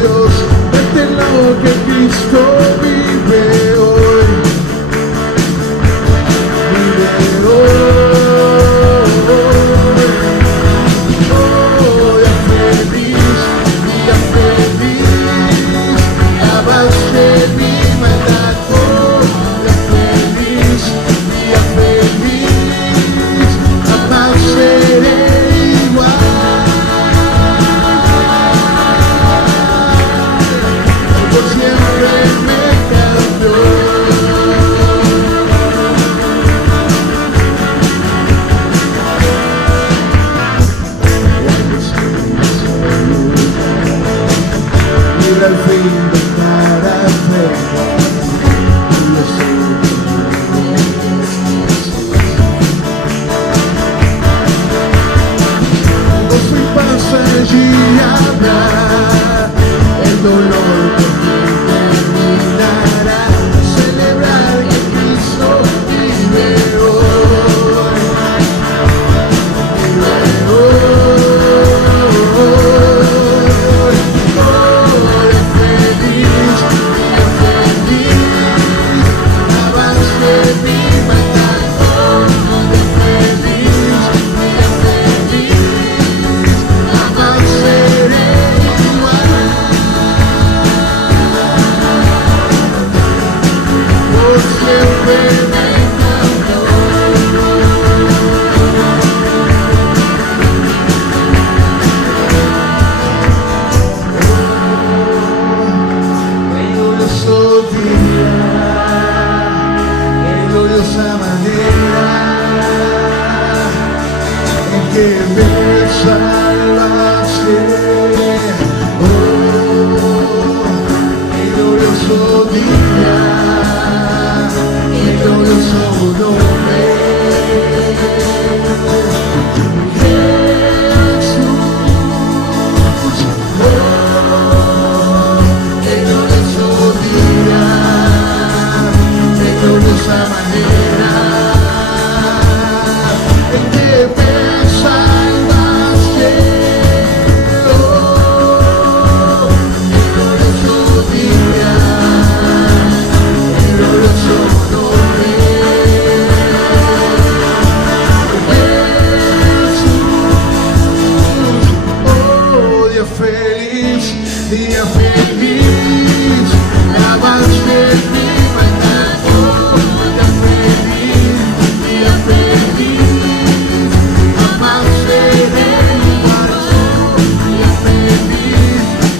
Dios, vete lo que Cristo vive hoy. Vive hoy. Oh, día feliz, avance mi maldad. Oh, día feliz, jamás seré igual. Por siempre me cambió. Mira al fin de cada pena. Gozo y paz allí habrá, el dolor que terminará. Celebrar que Cristo vive hoy. Vive hoy. Gloriosa manera en que me salvaste. Oh, qué glorioso día, qué glorioso nombre. Jesús, oh, qué glorioso día, qué gloriosa manera. Día feliz, avance mi maldad. Oh, día feliz, jamás seré igual.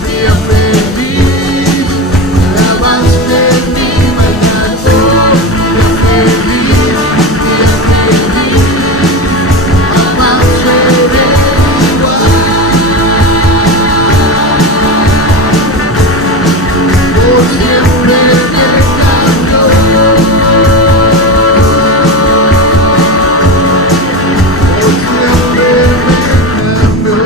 Día feliz, avance mi maldad. Oh, día feliz, jamás seré igual. Siempre me cambió. Siempre me cambió.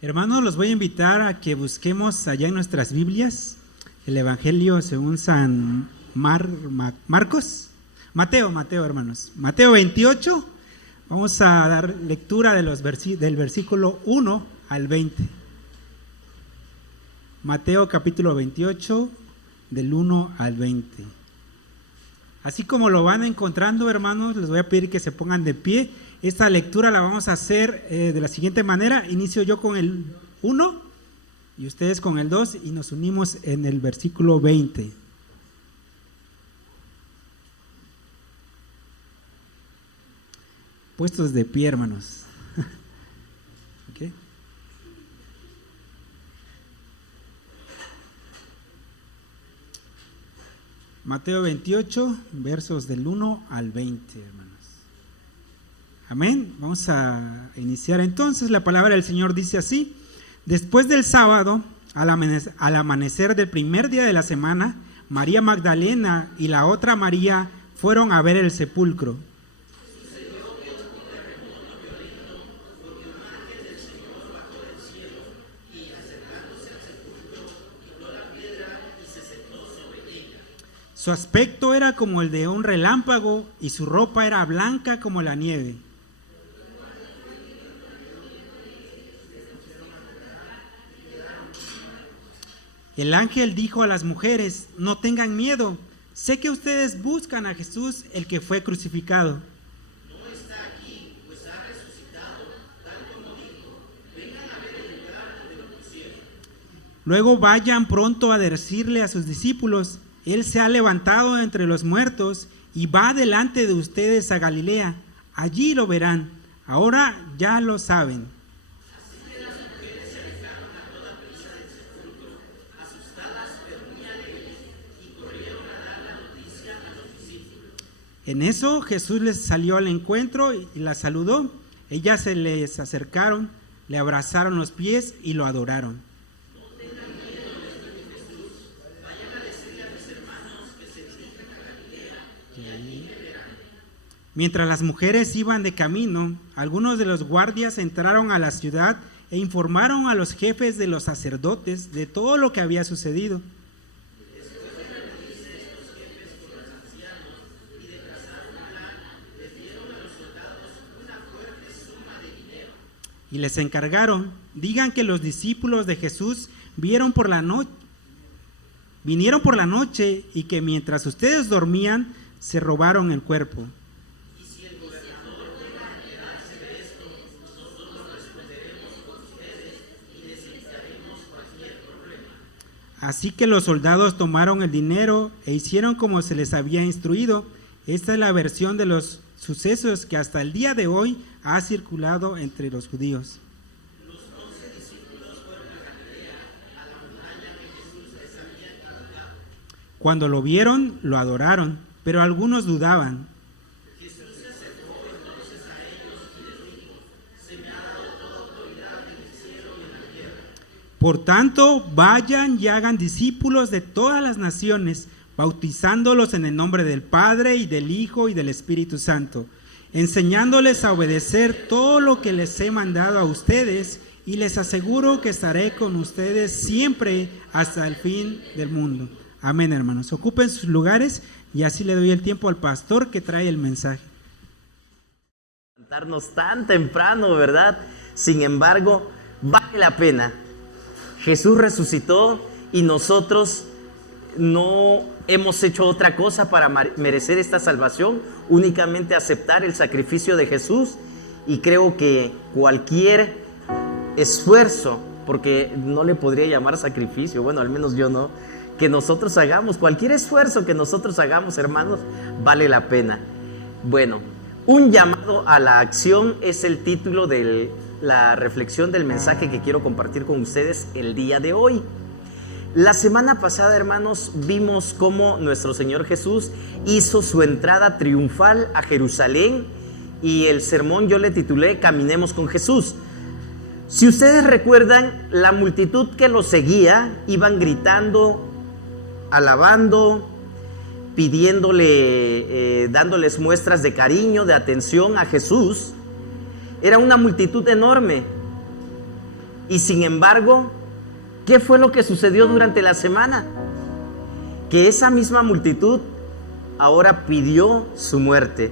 Hermanos, los voy a invitar a que busquemos allá en nuestras Biblias el Evangelio según San Marcos. Mateo, hermanos. Mateo 28. Vamos a dar lectura de del versículo 1 al 20. Mateo capítulo 28, del 1 al 20. Así como lo van encontrando, hermanos, les voy a pedir que se pongan de pie. Esta lectura la vamos a hacer de la siguiente manera. Inicio yo con el 1 y ustedes con el 2 y nos unimos en el versículo 20. Puestos de pie, hermanos. ¿Okay? Mateo 28, versos del 1 al 20, hermanos. Amén. Vamos a iniciar entonces. La palabra del Señor dice así: después del sábado, al amanecer del primer día de la semana, María Magdalena y la otra María fueron a ver el sepulcro. Su aspecto era como el de un relámpago y su ropa era blanca como la nieve. El ángel dijo a las mujeres: no tengan miedo, sé que ustedes buscan a Jesús, el que fue crucificado. No está aquí, pues ha resucitado, tal como dijo. Vengan a ver el lugar donde lo pusieron. Luego vayan pronto a decirle a sus discípulos: Él se ha levantado entre los muertos y va delante de ustedes a Galilea. Allí lo verán. Ahora ya lo saben. Así que las mujeres se alejaron a toda prisa del sepulcro, asustadas pero muy alegres, y corrieron a dar la noticia a los discípulos. En eso Jesús les salió al encuentro y la saludó. Ellas se les acercaron, le abrazaron los pies y lo adoraron. Mientras las mujeres iban de camino, algunos de los guardias entraron a la ciudad e informaron a los jefes de los sacerdotes de todo lo que había sucedido. Y les encargaron: digan que los discípulos de Jesús vinieron por la noche y que mientras ustedes dormían se robaron el cuerpo. Así que los soldados tomaron el dinero e hicieron como se les había instruido. Esta es la versión de los sucesos que hasta el día de hoy ha circulado entre los judíos. Los 11 discípulos fueron a Galilea, a la montaña que Jesús les había indicado. Cuando lo vieron, lo adoraron, pero algunos dudaban. Jesús se acercó entonces a ellos y les dijo: se me ha dado toda autoridad en el cielo y en la tierra. Por tanto, vayan y hagan discípulos de todas las naciones, bautizándolos en el nombre del Padre y del Hijo y del Espíritu Santo, enseñándoles a obedecer todo lo que les he mandado a ustedes, y les aseguro que estaré con ustedes siempre hasta el fin del mundo. Amén, hermanos. Ocupen sus lugares y así le doy el tiempo al pastor que trae el mensaje. Levantarnos tan temprano, ¿verdad? Sin embargo, vale la pena. Jesús resucitó y nosotros no hemos hecho otra cosa para merecer esta salvación, únicamente aceptar el sacrificio de Jesús. Y creo que cualquier esfuerzo, porque no le podría llamar sacrificio, bueno, al menos yo no, que nosotros hagamos, cualquier esfuerzo que nosotros hagamos, hermanos, vale la pena. Bueno, un llamado a la acción es el título de la reflexión del mensaje que quiero compartir con ustedes el día de hoy. La semana pasada, hermanos, vimos cómo nuestro Señor Jesús hizo su entrada triunfal a Jerusalén, y el sermón yo le titulé Caminemos con Jesús. Si ustedes recuerdan, la multitud que lo seguía iban gritando, alabando, pidiéndole, dándoles muestras de cariño, de atención a Jesús. Era una multitud enorme. Y sin embargo, ¿qué fue lo que sucedió durante la semana? Que esa misma multitud ahora pidió su muerte.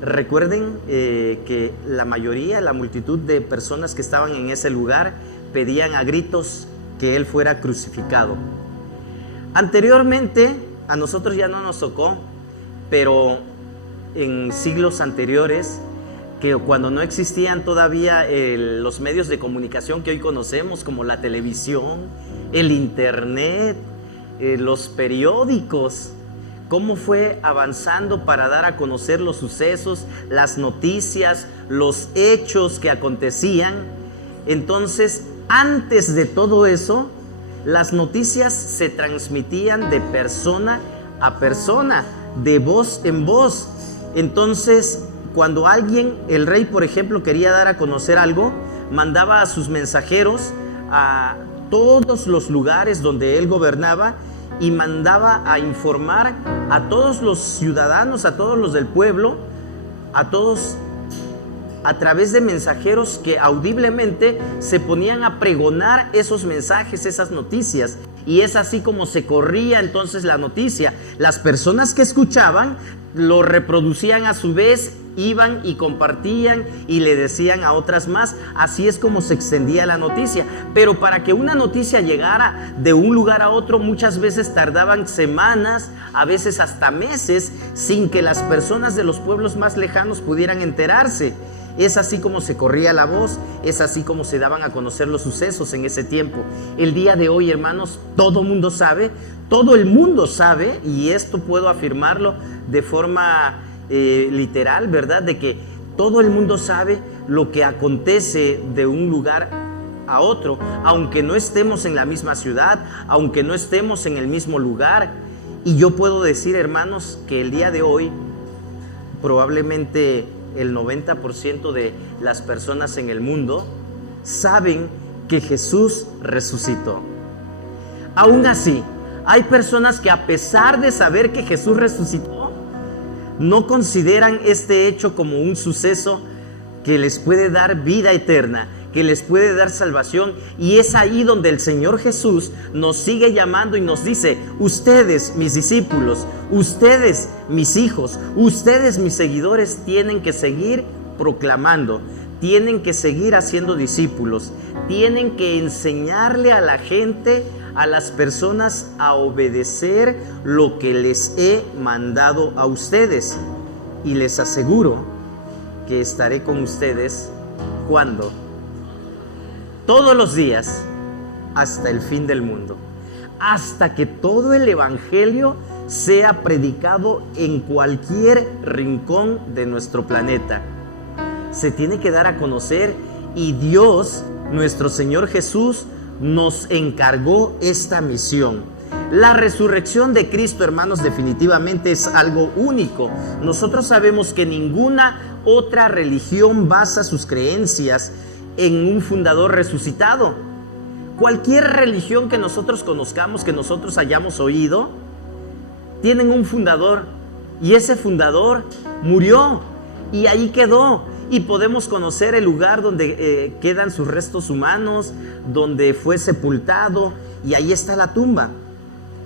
Recuerden que la mayoría, la multitud de personas que estaban en ese lugar pedían a gritos que Él fuera crucificado. Anteriormente, a nosotros ya no nos tocó, pero en siglos anteriores, que cuando no existían todavía los medios de comunicación que hoy conocemos, como la televisión, el internet, los periódicos, cómo fue avanzando para dar a conocer los sucesos, las noticias, los hechos que acontecían. Entonces, antes de todo eso, las noticias se transmitían de persona a persona, de voz en voz. Entonces, cuando alguien, el rey por ejemplo, quería dar a conocer algo, mandaba a sus mensajeros a todos los lugares donde él gobernaba y mandaba a informar a todos los ciudadanos, a todos los del pueblo, a todos a través de mensajeros que audiblemente se ponían a pregonar esos mensajes, esas noticias. Y es así como se corría entonces la noticia. Las personas que escuchaban lo reproducían a su vez iban y compartían y le decían a otras más. Así es como se extendía la noticia. Pero para que una noticia llegara de un lugar a otro, muchas veces tardaban semanas, a veces hasta meses, sin que las personas de los pueblos más lejanos pudieran enterarse. Es así como se corría la voz, es así como se daban a conocer los sucesos en ese tiempo. El día de hoy, hermanos, todo el mundo sabe, y esto puedo afirmarlo de forma literal, ¿verdad? De que todo el mundo sabe lo que acontece de un lugar a otro, aunque no estemos en la misma ciudad, aunque no estemos en el mismo lugar. Y yo puedo decir, hermanos, que el día de hoy probablemente el 90% de las personas en el mundo saben que Jesús resucitó. Aún así, hay personas que, a pesar de saber que Jesús resucitó, no consideran este hecho como un suceso que les puede dar vida eterna, que les puede dar salvación. Y es ahí donde el Señor Jesús nos sigue llamando y nos dice: ustedes, mis discípulos, ustedes, mis hijos, ustedes, mis seguidores, tienen que seguir proclamando, tienen que seguir haciendo discípulos, tienen que enseñarle a la gente, a las personas, a obedecer lo que les he mandado a ustedes. Y les aseguro que estaré con ustedes, ¿cuándo? Todos los días, hasta el fin del mundo, hasta que todo el evangelio sea predicado en cualquier rincón de nuestro planeta. Se tiene que dar a conocer, y Dios, nuestro Señor Jesús, nos encargó esta misión. La resurrección de Cristo, hermanos, definitivamente es algo único. Nosotros sabemos que ninguna otra religión basa sus creencias en un fundador resucitado. Cualquier religión que nosotros conozcamos, que nosotros hayamos oído, tienen un fundador, y ese fundador murió y ahí quedó. Y podemos conocer el lugar donde quedan sus restos humanos, donde fue sepultado, y ahí está la tumba.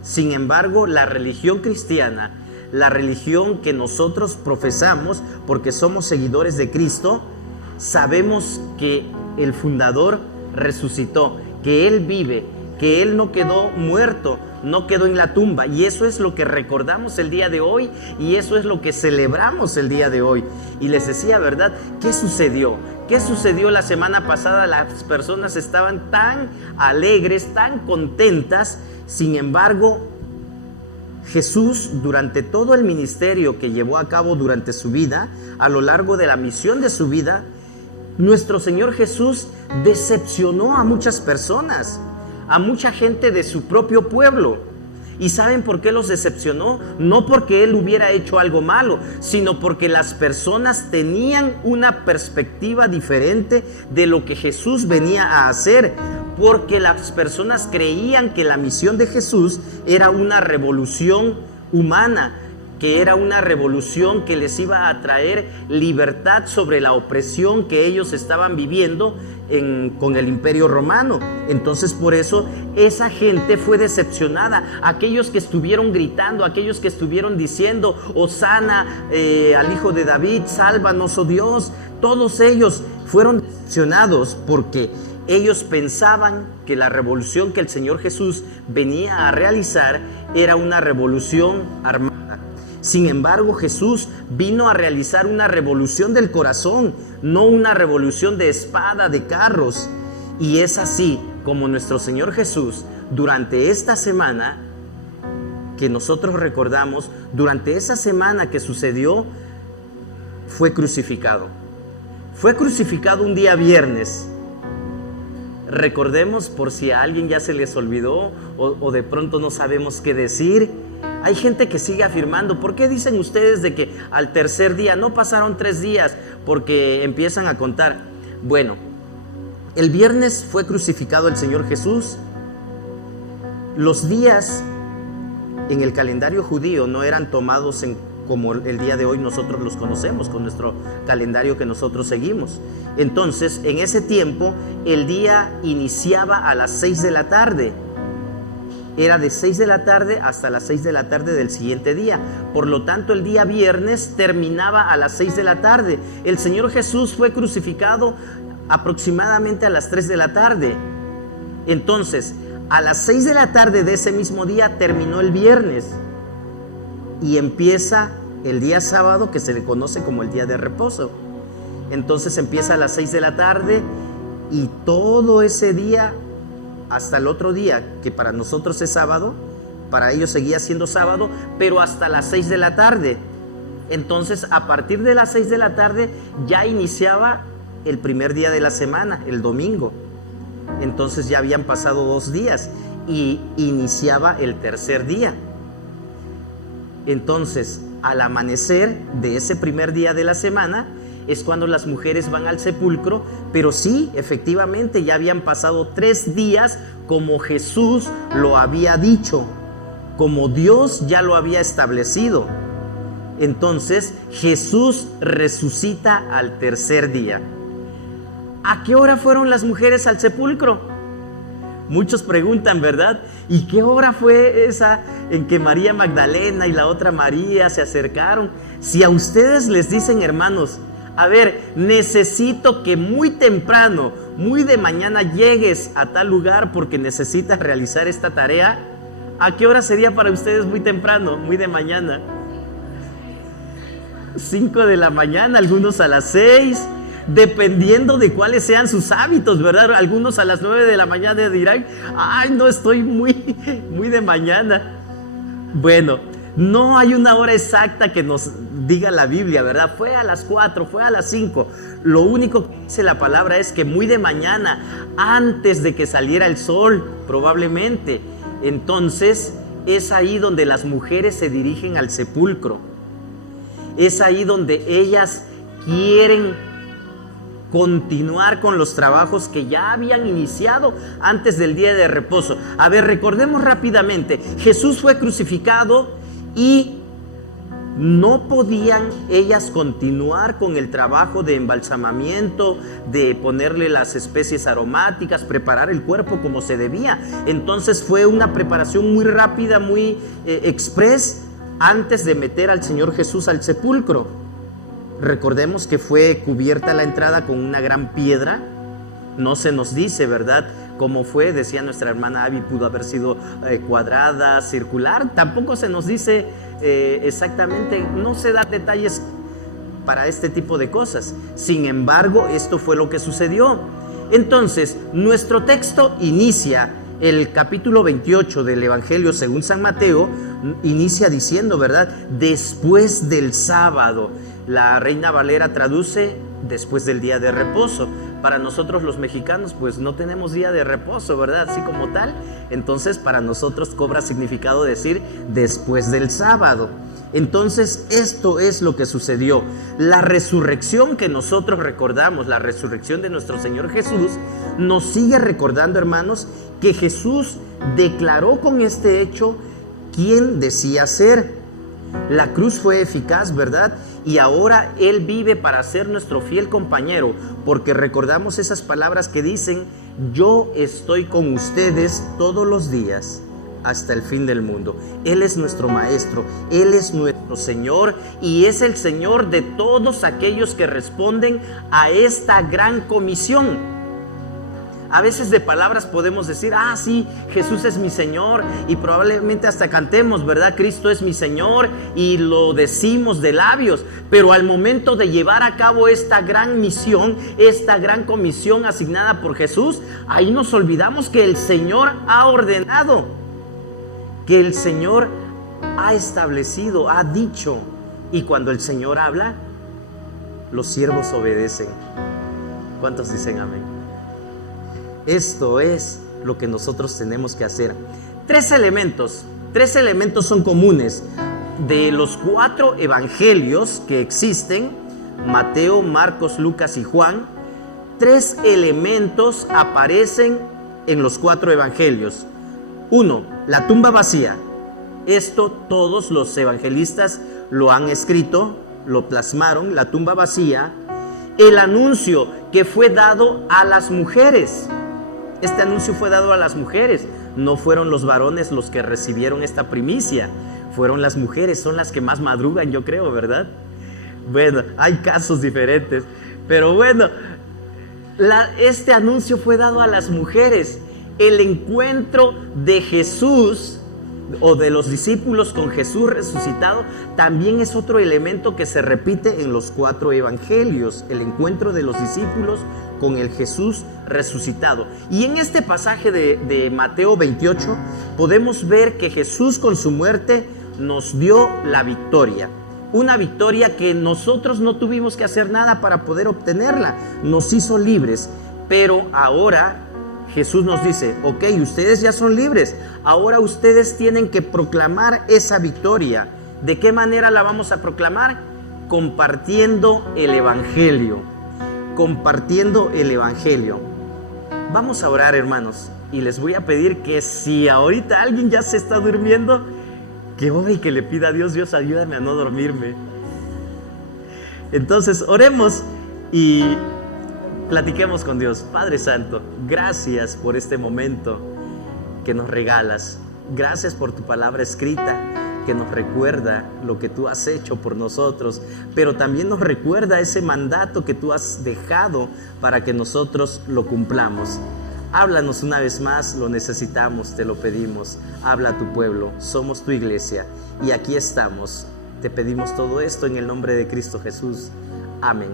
Sin embargo, la religión cristiana, la religión que nosotros profesamos porque somos seguidores de Cristo, sabemos que el fundador resucitó, que Él vive, que Él no quedó muerto, no quedó en la tumba. Y eso es lo que recordamos el día de hoy, y eso es lo que celebramos el día de hoy. Y les decía, ¿verdad? ¿Qué sucedió? ¿Qué sucedió la semana pasada? Las personas estaban tan alegres, tan contentas. Sin embargo, Jesús, durante todo el ministerio que llevó a cabo durante su vida, a lo largo de la misión de su vida, nuestro Señor Jesús decepcionó a muchas personas, a mucha gente de su propio pueblo. ¿Y saben por qué los decepcionó? No porque Él hubiera hecho algo malo, sino porque las personas tenían una perspectiva diferente de lo que Jesús venía a hacer. Porque las personas creían que la misión de Jesús era una revolución humana, que era una revolución que les iba a traer libertad sobre la opresión que ellos estaban viviendo con el Imperio Romano. Entonces, por eso esa gente fue decepcionada. Aquellos que estuvieron gritando, aquellos que estuvieron diciendo: Hosana al Hijo de David, sálvanos, oh Dios, todos ellos fueron decepcionados porque ellos pensaban que la revolución que el Señor Jesús venía a realizar era una revolución armada. Sin embargo, Jesús vino a realizar una revolución del corazón, no una revolución de espada, de carros. Y es así como nuestro Señor Jesús, durante esta semana que nosotros recordamos, durante esa semana que sucedió, fue crucificado. Fue crucificado un día viernes. Recordemos, por si a alguien ya se les olvidó o de pronto no sabemos qué decir. Hay gente que sigue afirmando: ¿por qué dicen ustedes de que al tercer día? No pasaron 3 días, porque empiezan a contar. Bueno, el viernes fue crucificado el Señor Jesús. Los días en el calendario judío no eran tomados como el día de hoy nosotros los conocemos, con nuestro calendario que nosotros seguimos. Entonces, en ese tiempo, el día iniciaba a las 6 de la tarde. era de 6 de la tarde hasta las 6 de la tarde del siguiente día. Por lo tanto, el día viernes terminaba a las 6 de la tarde. El Señor Jesús fue crucificado aproximadamente a las 3 de la tarde. Entonces, a las 6 de la tarde de ese mismo día terminó el viernes y empieza el día sábado, que se le conoce como el día de reposo. Entonces empieza a las 6 de la tarde y todo ese día hasta el otro día, que para nosotros es sábado, para ellos seguía siendo sábado, pero hasta las 6 de la tarde. Entonces, a partir de las 6 de la tarde ya iniciaba el primer día de la semana, el domingo. Entonces ya habían pasado 2 días y iniciaba el tercer día. Entonces, al amanecer de ese primer día de la semana es cuando las mujeres van al sepulcro, pero sí, efectivamente, ya habían pasado 3 días como Jesús lo había dicho, como Dios ya lo había establecido. Entonces, Jesús resucita al tercer día. ¿A qué hora fueron las mujeres al sepulcro? Muchos preguntan, ¿verdad? ¿Y qué hora fue esa en que María Magdalena y la otra María se acercaron? Si a ustedes les dicen, hermanos, a ver, necesito que muy temprano, muy de mañana llegues a tal lugar porque necesitas realizar esta tarea, ¿a qué hora sería para ustedes muy temprano, muy de mañana? 5 de la mañana, algunos a las 6, dependiendo de cuáles sean sus hábitos, ¿verdad? Algunos a las 9 de la mañana dirán, ay, no, estoy muy de mañana. Bueno, no hay una hora exacta que nos diga la Biblia, ¿verdad? Fue a las 4, fue a las 5. Lo único que dice la palabra es que muy de mañana, antes de que saliera el sol, probablemente. Entonces, es ahí donde las mujeres se dirigen al sepulcro. Es ahí donde ellas quieren continuar con los trabajos que ya habían iniciado antes del día de reposo. A ver, recordemos rápidamente. Jesús fue crucificado y no podían ellas continuar con el trabajo de embalsamamiento, de ponerle las especies aromáticas, preparar el cuerpo como se debía. Entonces fue una preparación muy rápida, muy express, antes de meter al Señor Jesús al sepulcro. Recordemos que fue cubierta la entrada con una gran piedra. No se nos dice, ¿verdad?, cómo fue. Decía nuestra hermana Abby, pudo haber sido cuadrada, circular. Tampoco se nos dice exactamente, no se da detalles para este tipo de cosas. Sin embargo, esto fue lo que sucedió. Entonces, nuestro texto inicia, el capítulo 28 del Evangelio según San Mateo, inicia diciendo, ¿verdad?, después del sábado. La Reina Valera traduce después del día de reposo. Para nosotros los mexicanos pues no tenemos día de reposo, ¿verdad?, así como tal. Entonces para nosotros cobra significado decir después del sábado. Entonces esto es lo que sucedió. La resurrección que nosotros recordamos, la resurrección de nuestro Señor Jesús, nos sigue recordando, hermanos, que Jesús declaró con este hecho quién decía ser. La cruz fue eficaz, ¿verdad? Y ahora Él vive para ser nuestro fiel compañero, porque recordamos esas palabras que dicen: yo estoy con ustedes todos los días hasta el fin del mundo. Él es nuestro maestro, Él es nuestro Señor y es el Señor de todos aquellos que responden a esta gran comisión. A veces de palabras podemos decir, ah, sí, Jesús es mi Señor, y probablemente hasta cantemos, ¿verdad?, Cristo es mi Señor, y lo decimos de labios, pero al momento de llevar a cabo esta gran misión, esta gran comisión asignada por Jesús, ahí nos olvidamos que el Señor ha ordenado, que el Señor ha establecido, ha dicho, y cuando el Señor habla, los siervos obedecen. ¿Cuántos dicen amén? Esto es lo que nosotros tenemos que hacer. Tres elementos son comunes de los 4 evangelios que existen: Mateo, Marcos, Lucas y Juan. 3 elementos aparecen en los 4 evangelios. 1, la tumba vacía. Esto todos los evangelistas lo han escrito, lo plasmaron, la tumba vacía. El anuncio que fue dado a las mujeres. Este anuncio fue dado a las mujeres. No fueron los varones los que recibieron esta primicia. Fueron las mujeres, son las que más madrugan, yo creo, ¿verdad? Bueno, hay casos diferentes. Pero bueno, este anuncio fue dado a las mujeres. El encuentro de Jesús o de los discípulos con Jesús resucitado también es otro elemento que se repite en los 4 evangelios. El encuentro de los discípulos con el Jesús resucitado. Y en este pasaje de Mateo 28 podemos ver que Jesús con su muerte nos dio la victoria. Una victoria que nosotros no tuvimos que hacer nada para poder obtenerla. Nos hizo libres. Pero ahora Jesús nos dice, ok, ustedes ya son libres. Ahora ustedes tienen que proclamar esa victoria. ¿De qué manera la vamos a proclamar? Compartiendo el evangelio. Compartiendo el evangelio. Vamos a orar, hermanos, y les voy a pedir que si ahorita alguien ya se está durmiendo, que ore y que le pida a Dios, Dios, ayúdame a no dormirme. Entonces oremos y platiquemos con Dios. Padre Santo, gracias por este momento que nos regalas. Gracias por tu palabra escrita que nos recuerda lo que tú has hecho por nosotros, pero también nos recuerda ese mandato que tú has dejado para que nosotros lo cumplamos. Háblanos una vez más, lo necesitamos, te lo pedimos. Habla a tu pueblo, somos tu iglesia y aquí estamos. Te pedimos todo esto en el nombre de Cristo Jesús. Amén.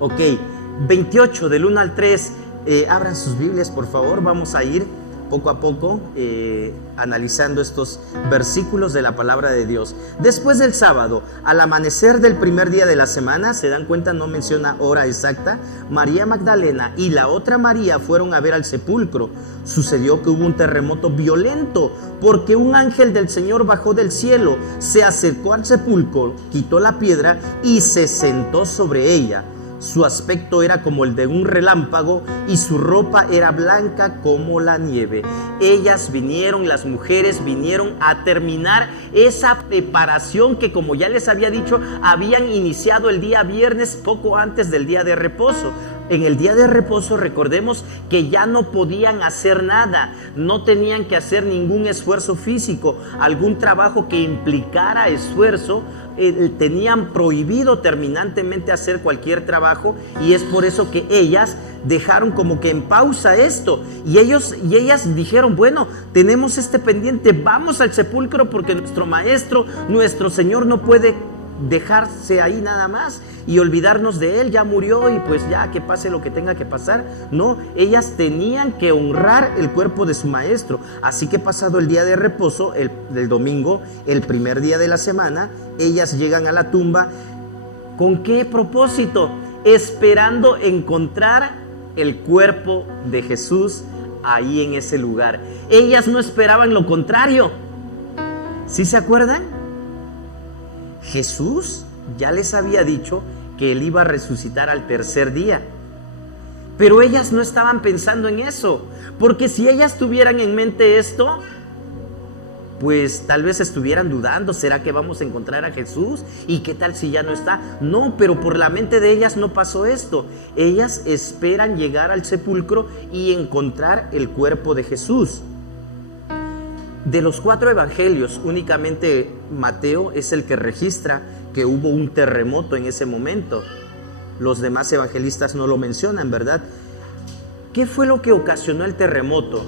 Ok, 28 del 1 al 3, abran sus Biblias por favor, vamos a ir poco a poco analizando estos versículos de la palabra de Dios. Después del sábado, al amanecer del primer día de la semana, se dan cuenta, no menciona hora exacta, María Magdalena y la otra María fueron a ver al sepulcro. Sucedió que hubo un terremoto violento, porque un ángel del Señor bajó del cielo, se acercó al sepulcro, quitó la piedra y se sentó sobre ella. Su aspecto era como el de un relámpago y su ropa era blanca como la nieve. Ellas vinieron, las mujeres vinieron a terminar esa preparación que, como ya les había dicho, habían iniciado el día viernes poco antes del día de reposo. En el día de reposo recordemos que ya no podían hacer nada, no tenían que hacer ningún esfuerzo físico, algún trabajo que implicara esfuerzo. Tenían prohibido terminantemente hacer cualquier trabajo, y es por eso que ellas dejaron como que en pausa esto, y ellas dijeron, bueno, tenemos este pendiente, vamos al sepulcro porque nuestro maestro, nuestro Señor no puede dejarse ahí nada más y olvidarnos de él, ya murió y pues ya que pase lo que tenga que pasar. No, ellas tenían que honrar el cuerpo de su maestro. Así que pasado el día de reposo, el domingo, el primer día de la semana, ellas llegan a la tumba. ¿Con qué propósito? Esperando encontrar el cuerpo de Jesús ahí en ese lugar. Ellas no esperaban lo contrario. ¿Sí se acuerdan? Jesús ya les había dicho que él iba a resucitar al tercer día, pero ellas no estaban pensando en eso, porque si ellas tuvieran en mente esto, pues tal vez estuvieran dudando, ¿será que vamos a encontrar a Jesús? ¿Y qué tal si ya no está? No, pero por la mente de ellas no pasó esto. Ellas esperan llegar al sepulcro y encontrar el cuerpo de Jesús. De los 4 evangelios, únicamente Mateo es el que registra que hubo un terremoto en ese momento. Los demás evangelistas no lo mencionan, ¿verdad? ¿Qué fue lo que ocasionó el terremoto?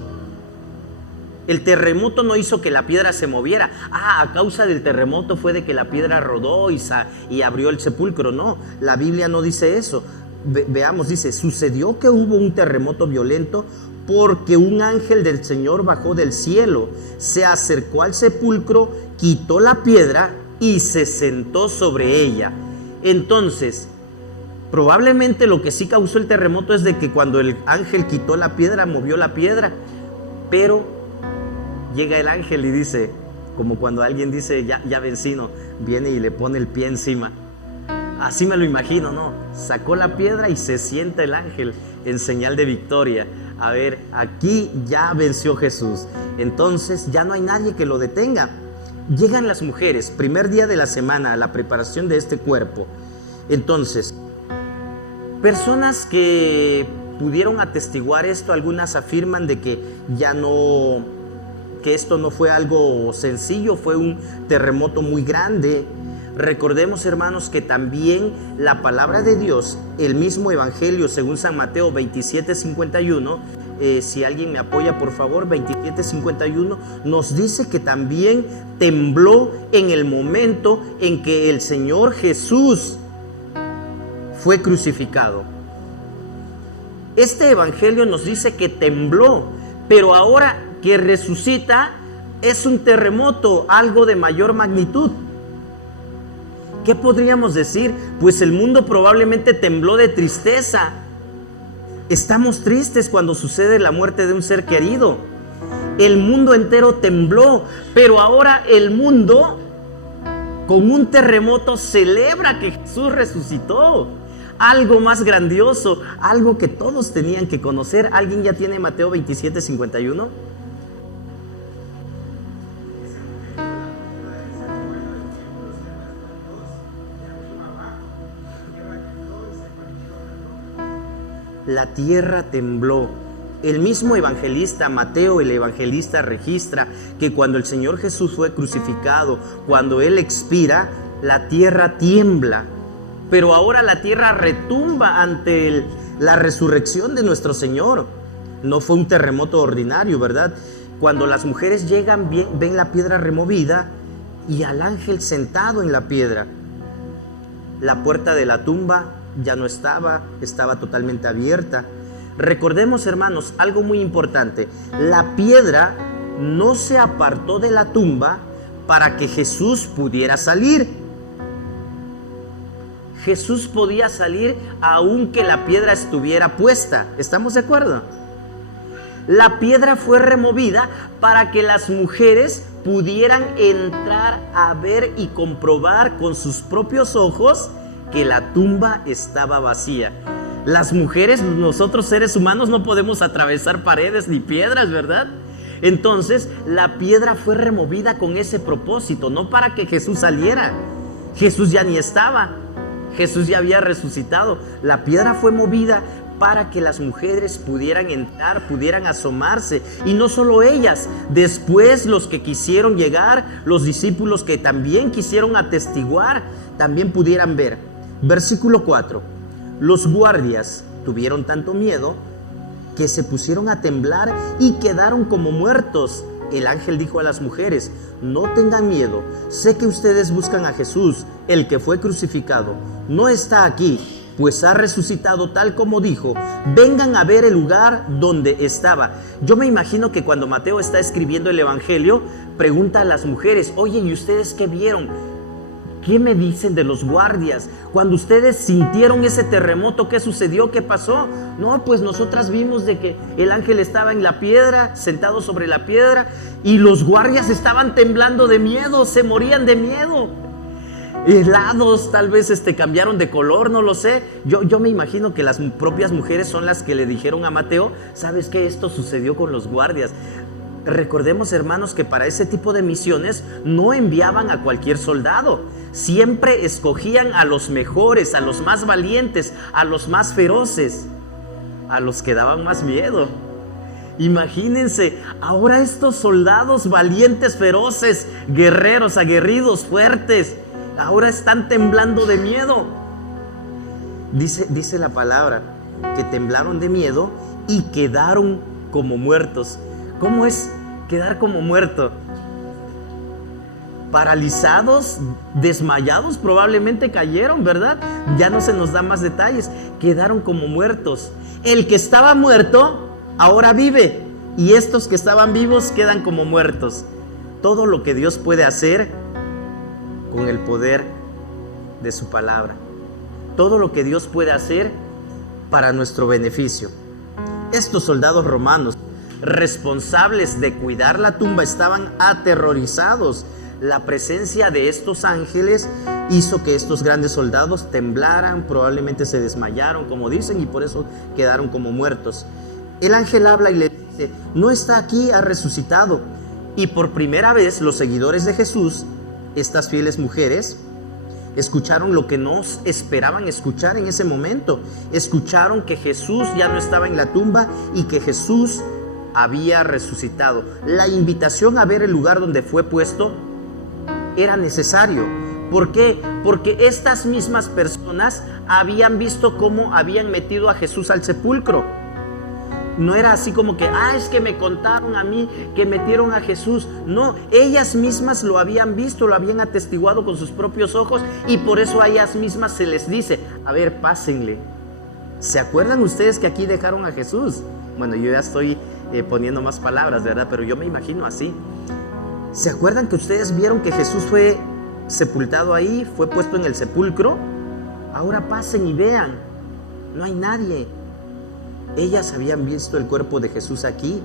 El terremoto no hizo que la piedra se moviera. A causa del terremoto fue de que la piedra rodó y abrió el sepulcro. No, la Biblia no dice eso. Veamos, dice, sucedió que hubo un terremoto violento porque un ángel del Señor bajó del cielo, se acercó al sepulcro, quitó la piedra y se sentó sobre ella. Entonces, probablemente lo que sí causó el terremoto es de que cuando el ángel quitó la piedra, movió la piedra, pero llega el ángel y dice, como cuando alguien dice, ya vencino, viene y le pone el pie encima. Así me lo imagino, ¿no? Sacó la piedra y se sienta el ángel en señal de victoria. A ver, aquí ya venció Jesús. Entonces ya no hay nadie que lo detenga. Llegan las mujeres, primer día de la semana, a la preparación de este cuerpo. Entonces, personas que pudieron atestiguar esto. Algunas afirman de que que esto no fue algo sencillo, fue un terremoto muy grande. Recordemos, hermanos, que también la palabra de Dios, el mismo Evangelio según San Mateo 27:51, si alguien me apoya por favor, 27:51, nos dice que también tembló en el momento en que el Señor Jesús fue crucificado. Este Evangelio nos dice que tembló, pero ahora que resucita es un terremoto, algo de mayor magnitud. ¿Qué podríamos decir? Pues el mundo probablemente tembló de tristeza. Estamos tristes cuando sucede la muerte de un ser querido. El mundo entero tembló, pero ahora el mundo, con un terremoto, celebra que Jesús resucitó. Algo más grandioso, algo que todos tenían que conocer. ¿Alguien ya tiene Mateo 27:51? La tierra tembló. El mismo evangelista Mateo, el evangelista, registra que cuando el Señor Jesús fue crucificado, cuando Él expira, la tierra tiembla. Pero ahora la tierra retumba ante la resurrección de nuestro Señor. No fue un terremoto ordinario, ¿verdad? Cuando las mujeres llegan, ven la piedra removida y al ángel sentado en la piedra. La puerta de la tumba ya no estaba totalmente abierta. Recordemos, hermanos, algo muy importante. La piedra no se apartó de la tumba para que Jesús pudiera salir. Jesús podía salir aunque la piedra estuviera puesta. ¿Estamos de acuerdo? La piedra fue removida para que las mujeres pudieran entrar a ver y comprobar con sus propios ojos que la tumba estaba vacía. Las mujeres, nosotros seres humanos, no podemos atravesar paredes ni piedras, ¿verdad? Entonces la piedra fue removida con ese propósito, no para que Jesús saliera. Jesús ya ni estaba, Jesús ya había resucitado. La piedra fue movida para que las mujeres pudieran entrar, pudieran asomarse. Y no solo ellas, después los que quisieron llegar, los discípulos que también quisieron atestiguar, también pudieran ver. Versículo 4. Los guardias tuvieron tanto miedo que se pusieron a temblar y quedaron como muertos. El ángel dijo a las mujeres: no tengan miedo, sé que ustedes buscan a Jesús, el que fue crucificado. No está aquí, pues ha resucitado tal como dijo. Vengan a ver el lugar donde estaba. Yo me imagino que cuando Mateo está escribiendo el Evangelio, pregunta a las mujeres: oye, ¿y ustedes qué vieron? ¿Qué me dicen de los guardias? Cuando ustedes sintieron ese terremoto, ¿qué sucedió? ¿Qué pasó? No, pues nosotras vimos de que el ángel estaba en la piedra, sentado sobre la piedra, y los guardias estaban temblando de miedo, se morían de miedo. Helados, tal vez cambiaron de color, no lo sé. Yo me imagino que las propias mujeres son las que le dijeron a Mateo: ¿sabes qué? Esto sucedió con los guardias. Recordemos, hermanos, que para ese tipo de misiones no enviaban a cualquier soldado. Siempre escogían a los mejores, a los más valientes, a los más feroces, a los que daban más miedo. Imagínense, ahora estos soldados valientes, feroces, guerreros, aguerridos, fuertes, ahora están temblando de miedo. Dice la palabra que temblaron de miedo y quedaron como muertos. ¿Cómo es quedar como muerto? Paralizados, desmayados, probablemente cayeron, ¿verdad? Ya no se nos da más detalles. Quedaron como muertos. El que estaba muerto ahora vive, y estos que estaban vivos quedan como muertos. Todo lo que Dios puede hacer con el poder de su palabra. Todo lo que Dios puede hacer para nuestro beneficio. Estos soldados romanos, responsables de cuidar la tumba, estaban aterrorizados. La presencia de estos ángeles hizo que estos grandes soldados temblaran, probablemente se desmayaron, como dicen, y por eso quedaron como muertos. El ángel habla y le dice: no está aquí, ha resucitado. Y por primera vez los seguidores de Jesús, estas fieles mujeres, Escucharon lo que no esperaban escuchar en ese momento. Escucharon que Jesús ya no estaba en la tumba y que Jesús había resucitado. La invitación a ver el lugar donde fue puesto era necesario. ¿Por qué? Porque estas mismas personas habían visto cómo habían metido a Jesús al sepulcro. No era así como que, es que me contaron a mí que metieron a Jesús. No, ellas mismas lo habían visto, lo habían atestiguado con sus propios ojos, y por eso a ellas mismas se les dice, a ver, pásenle. ¿Se acuerdan ustedes que aquí dejaron a Jesús? Bueno, yo ya estoy poniendo más palabras, ¿verdad? Pero yo me imagino así. ¿Se acuerdan que ustedes vieron que Jesús fue sepultado ahí, fue puesto en el sepulcro? Ahora pasen y vean, no hay nadie. Ellas habían visto el cuerpo de Jesús ahí.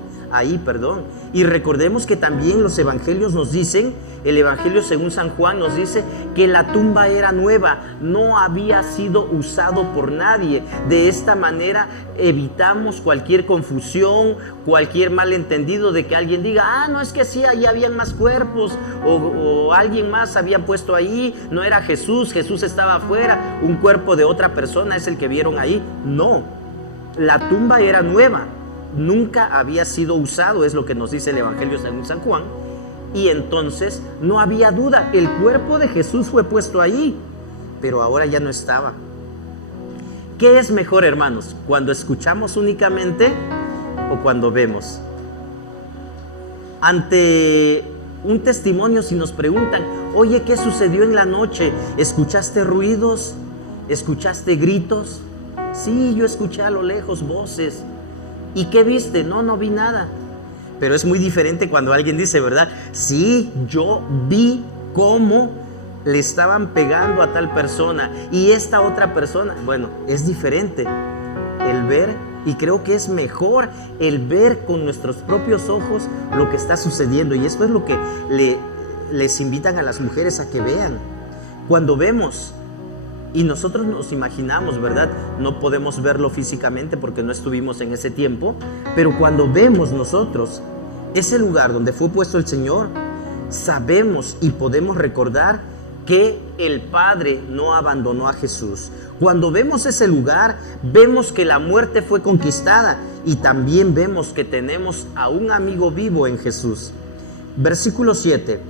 Y recordemos que también los evangelios nos dicen, el evangelio según San Juan nos dice que la tumba era nueva, no había sido usado por nadie. De esta manera evitamos cualquier confusión, cualquier malentendido de que alguien diga, no es que sí, ahí habían más cuerpos, o alguien más había puesto ahí, no era Jesús, Jesús estaba afuera, un cuerpo de otra persona es el que vieron ahí. No. La tumba era nueva, nunca había sido usado, es lo que nos dice el evangelio según San Juan. Y entonces no había duda, el cuerpo de Jesús fue puesto ahí, pero ahora ya no estaba. ¿Qué es mejor, hermanos? ¿Cuando escuchamos únicamente o cuando vemos? Ante un testimonio, si nos preguntan, oye, ¿qué sucedió en la noche? ¿Escuchaste ruidos? ¿Escuchaste gritos? Sí, yo escuché a lo lejos voces. ¿Y qué viste? No vi nada. Pero es muy diferente cuando alguien dice, ¿verdad? Sí, yo vi cómo le estaban pegando a tal persona y esta otra persona. Bueno, es diferente el ver, y creo que es mejor el ver con nuestros propios ojos lo que está sucediendo. Y esto es lo que les invitan a las mujeres a que vean. Cuando vemos, y nosotros nos imaginamos, ¿verdad? No podemos verlo físicamente porque no estuvimos en ese tiempo, pero cuando vemos nosotros ese lugar donde fue puesto el Señor, sabemos y podemos recordar que el Padre no abandonó a Jesús. Cuando vemos ese lugar, vemos que la muerte fue conquistada y también vemos que tenemos a un amigo vivo en Jesús. Versículo 7.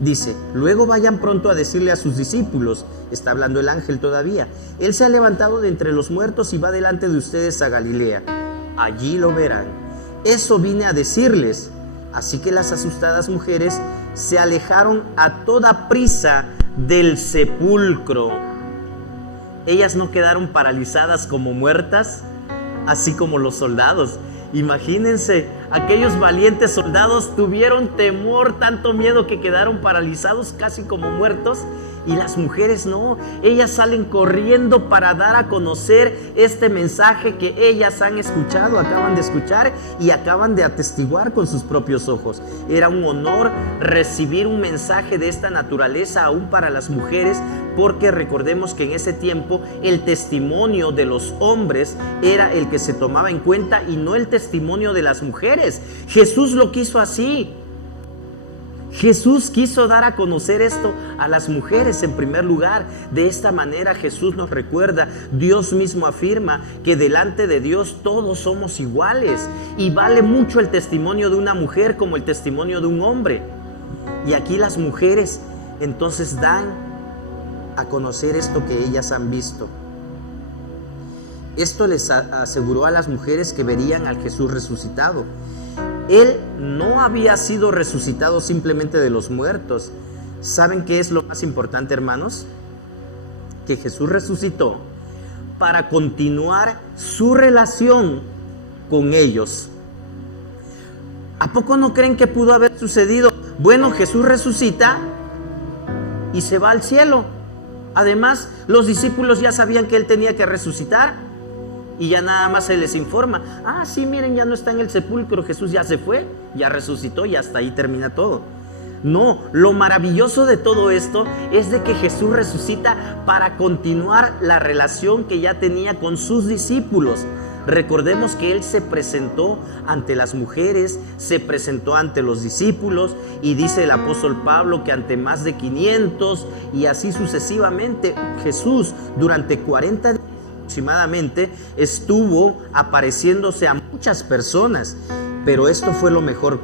Dice, luego vayan pronto a decirle a sus discípulos, está hablando el ángel todavía, Él se ha levantado de entre los muertos y va delante de ustedes a Galilea. Allí lo verán. Eso vine a decirles. Así que las asustadas mujeres se alejaron a toda prisa del sepulcro. Ellas no quedaron paralizadas como muertas, así como los soldados. Imagínense, aquellos valientes soldados tuvieron temor, tanto miedo que quedaron paralizados casi como muertos. Y las mujeres no, ellas salen corriendo para dar a conocer este mensaje que ellas han escuchado, acaban de escuchar y acaban de atestiguar con sus propios ojos. Era un honor recibir un mensaje de esta naturaleza aún para las mujeres, porque recordemos que en ese tiempo el testimonio de los hombres era el que se tomaba en cuenta y no el testimonio de las mujeres. Jesús lo quiso así. Jesús quiso dar a conocer esto a las mujeres en primer lugar. De esta manera Jesús nos recuerda, Dios mismo afirma que delante de Dios todos somos iguales y vale mucho el testimonio de una mujer como el testimonio de un hombre. Y aquí las mujeres entonces dan a conocer esto que ellas han visto. Esto les aseguró a las mujeres que verían al Jesús resucitado. Él no había sido resucitado simplemente de los muertos. ¿Saben qué es lo más importante, hermanos? Que Jesús resucitó para continuar su relación con ellos. ¿A poco no creen que pudo haber sucedido? Bueno, Jesús resucita y se va al cielo. Además, los discípulos ya sabían que Él tenía que resucitar. Y ya nada más se les informa, sí, miren, ya no está en el sepulcro, Jesús ya se fue, ya resucitó y hasta ahí termina todo. No, lo maravilloso de todo esto es de que Jesús resucita para continuar la relación que ya tenía con sus discípulos. Recordemos que Él se presentó ante las mujeres, se presentó ante los discípulos, y dice el apóstol Pablo que ante más de 500, y así sucesivamente. Jesús durante 40 días aproximadamente estuvo apareciéndose a muchas personas, pero esto fue lo mejor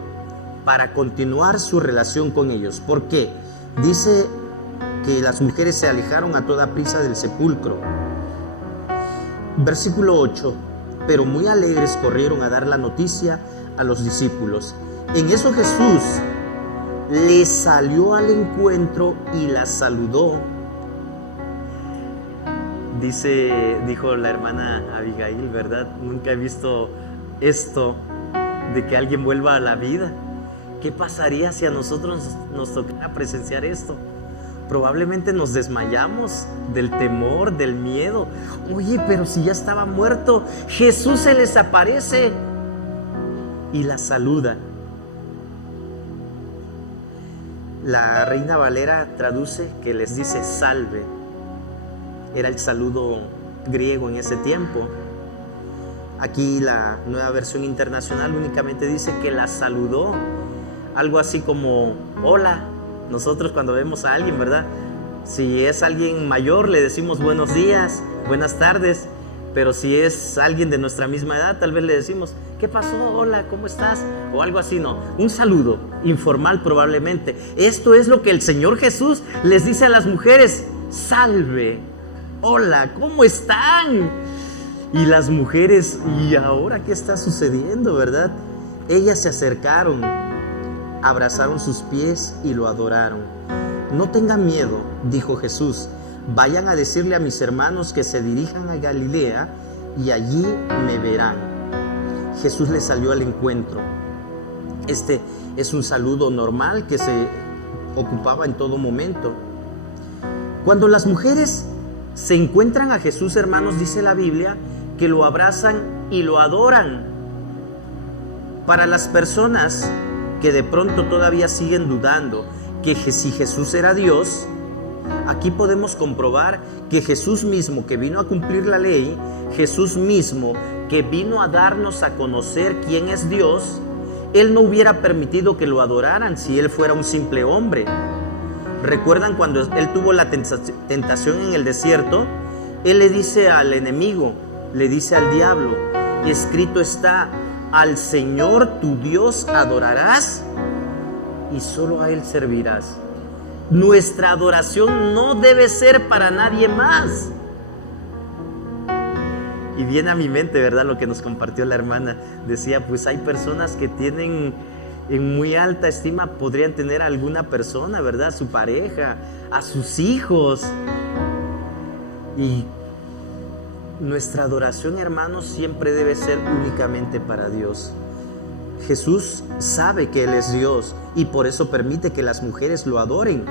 para continuar su relación con ellos. ¿Por qué? Dice que las mujeres se alejaron a toda prisa del sepulcro. Versículo 8: pero muy alegres corrieron a dar la noticia a los discípulos. En eso Jesús les salió al encuentro y las saludó. Dijo la hermana Abigail, ¿verdad? Nunca he visto esto de que alguien vuelva a la vida. ¿Qué pasaría si a nosotros nos tocara presenciar esto? Probablemente nos desmayamos del temor, del miedo. Oye, pero si ya estaba muerto. Jesús se les aparece y la saluda. La Reina Valera traduce que les dice salve. Era el saludo griego en ese tiempo. Aquí la Nueva Versión Internacional únicamente dice que la saludó. Algo así como hola. Nosotros cuando vemos a alguien, ¿verdad? Si es alguien mayor le decimos buenos días, buenas tardes. Pero si es alguien de nuestra misma edad, tal vez le decimos ¿qué pasó? Hola, ¿cómo estás? O algo así, ¿no? Un saludo informal probablemente. Esto es lo que el Señor Jesús les dice a las mujeres: salve, hola, ¿cómo están? Y las mujeres, ¿y ahora qué está sucediendo, verdad? Ellas se acercaron, abrazaron sus pies y lo adoraron. No tengan miedo, dijo Jesús. Vayan a decirle a mis hermanos que se dirijan a Galilea y allí me verán. Jesús les salió al encuentro. Este es un saludo normal que se ocupaba en todo momento. Cuando las mujeres se encuentran a Jesús, hermanos, dice la Biblia que lo abrazan y lo adoran. Para las personas que de pronto todavía siguen dudando que si Jesús era Dios, aquí podemos comprobar que Jesús mismo, que vino a cumplir la ley, Jesús mismo que vino a darnos a conocer quién es Dios, Él no hubiera permitido que lo adoraran si Él fuera un simple hombre. ¿Recuerdan cuando Él tuvo la tentación en el desierto? Él le dice al enemigo, le dice al diablo: escrito está, al Señor tu Dios adorarás y solo a Él servirás. Nuestra adoración no debe ser para nadie más. Y viene a mi mente, ¿verdad?, lo que nos compartió la hermana. Decía, pues hay personas que tienen en muy alta estima, podrían tener a alguna persona, ¿verdad?, a su pareja, a sus hijos. Y nuestra adoración, hermanos, siempre debe ser únicamente para Dios. Jesús sabe que Él es Dios y por eso permite que las mujeres lo adoren.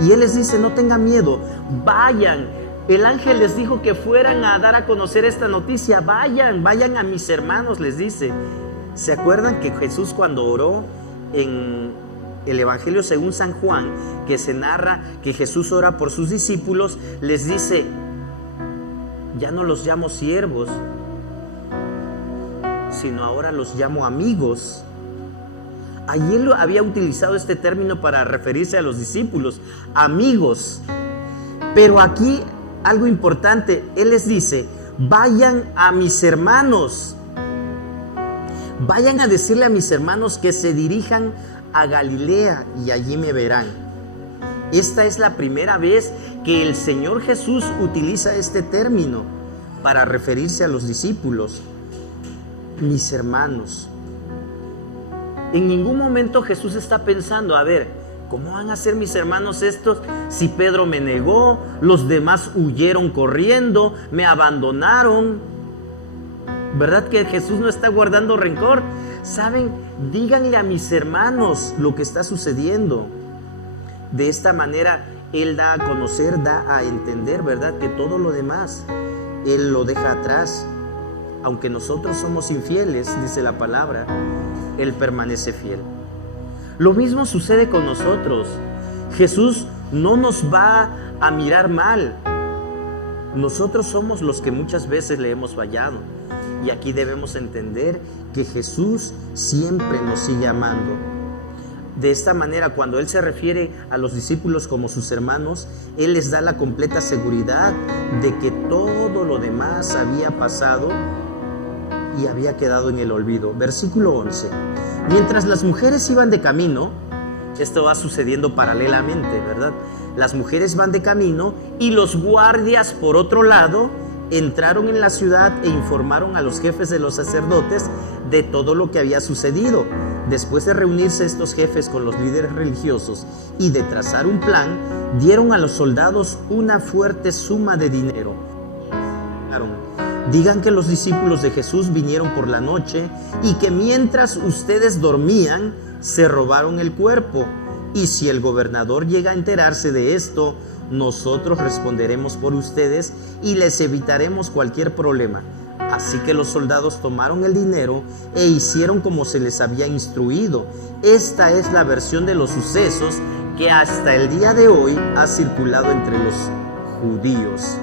Y Él les dice: no tengan miedo, vayan. El ángel les dijo que fueran a dar a conocer esta noticia. Vayan a mis hermanos, les dice. ¿Se acuerdan que Jesús, cuando oró en el Evangelio según San Juan, que se narra que Jesús ora por sus discípulos, les dice: ya no los llamo siervos, sino ahora los llamo amigos? Allí Él había utilizado este término para referirse a los discípulos, amigos. Pero aquí algo importante, Él les dice: vayan a mis hermanos, vayan a decirle a mis hermanos que se dirijan a Galilea y allí me verán. Esta es la primera vez que el Señor Jesús utiliza este término para referirse a los discípulos, mis hermanos. En ningún momento Jesús está pensando: a ver, ¿cómo van a ser mis hermanos estos si Pedro me negó, los demás huyeron corriendo, me abandonaron? ¿Verdad que Jesús no está guardando rencor? ¿Saben? Díganle a mis hermanos lo que está sucediendo. De esta manera Él da a conocer, da a entender, ¿verdad?, que todo lo demás Él lo deja atrás. Aunque nosotros somos infieles, dice la palabra, Él permanece fiel. Lo mismo sucede con nosotros. Jesús no nos va a mirar mal. Nosotros somos los que muchas veces le hemos fallado. Y aquí debemos entender que Jesús siempre nos sigue amando. De esta manera, cuando Él se refiere a los discípulos como sus hermanos, Él les da la completa seguridad de que todo lo demás había pasado y había quedado en el olvido. Versículo 11. Mientras las mujeres iban de camino, esto va sucediendo paralelamente, ¿verdad? Las mujeres van de camino y los guardias, por otro lado, entraron en la ciudad e informaron a los jefes de los sacerdotes de todo lo que había sucedido. Después de reunirse estos jefes con los líderes religiosos y de trazar un plan, dieron a los soldados una fuerte suma de dinero. Digan que los discípulos de Jesús vinieron por la noche y que mientras ustedes dormían, se robaron el cuerpo. Y si el gobernador llega a enterarse de esto, nosotros responderemos por ustedes y les evitaremos cualquier problema. Así que los soldados tomaron el dinero e hicieron como se les había instruido. Esta es la versión de los sucesos que hasta el día de hoy ha circulado entre los judíos.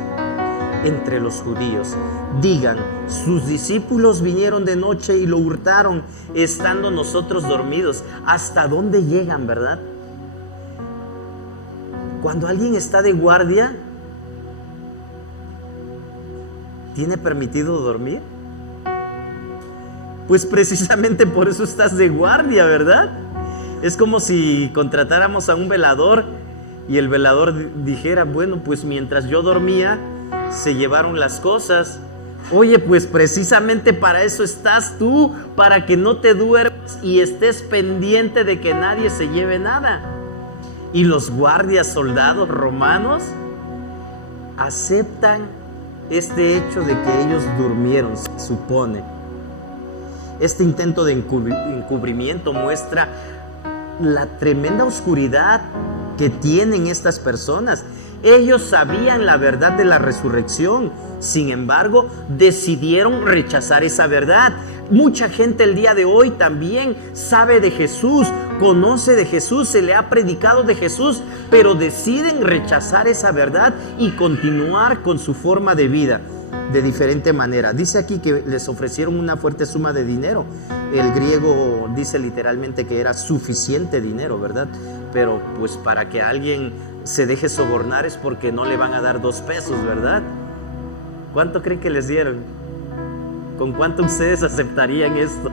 Digan, sus discípulos vinieron de noche y lo hurtaron, estando nosotros dormidos. ¿Hasta dónde llegan, verdad? Cuando alguien está de guardia, ¿tiene permitido dormir? Pues precisamente por eso estás de guardia, ¿verdad? Es como si contratáramos a un velador y el velador dijera, bueno, pues mientras yo dormía, se llevaron las cosas. Oye, pues precisamente para eso estás tú, para que no te duermas y estés pendiente de que nadie se lleve nada. Y los guardias soldados romanos aceptan este hecho de que ellos durmieron, se supone. Este intento de encubrimiento muestra la tremenda oscuridad que tienen estas personas. Ellos sabían la verdad de la resurrección, sin embargo, decidieron rechazar esa verdad. Mucha gente el día de hoy también sabe de Jesús, conoce de Jesús, se le ha predicado de Jesús, pero deciden rechazar esa verdad y continuar con su forma de vida de diferente manera. Dice aquí que les ofrecieron una fuerte suma de dinero. El griego dice literalmente que era suficiente dinero, ¿verdad? Pero pues para que alguien se deje sobornar es porque no le van a dar 2 pesos, ¿verdad? ¿Cuánto creen que les dieron? ¿Con cuánto ustedes aceptarían esto?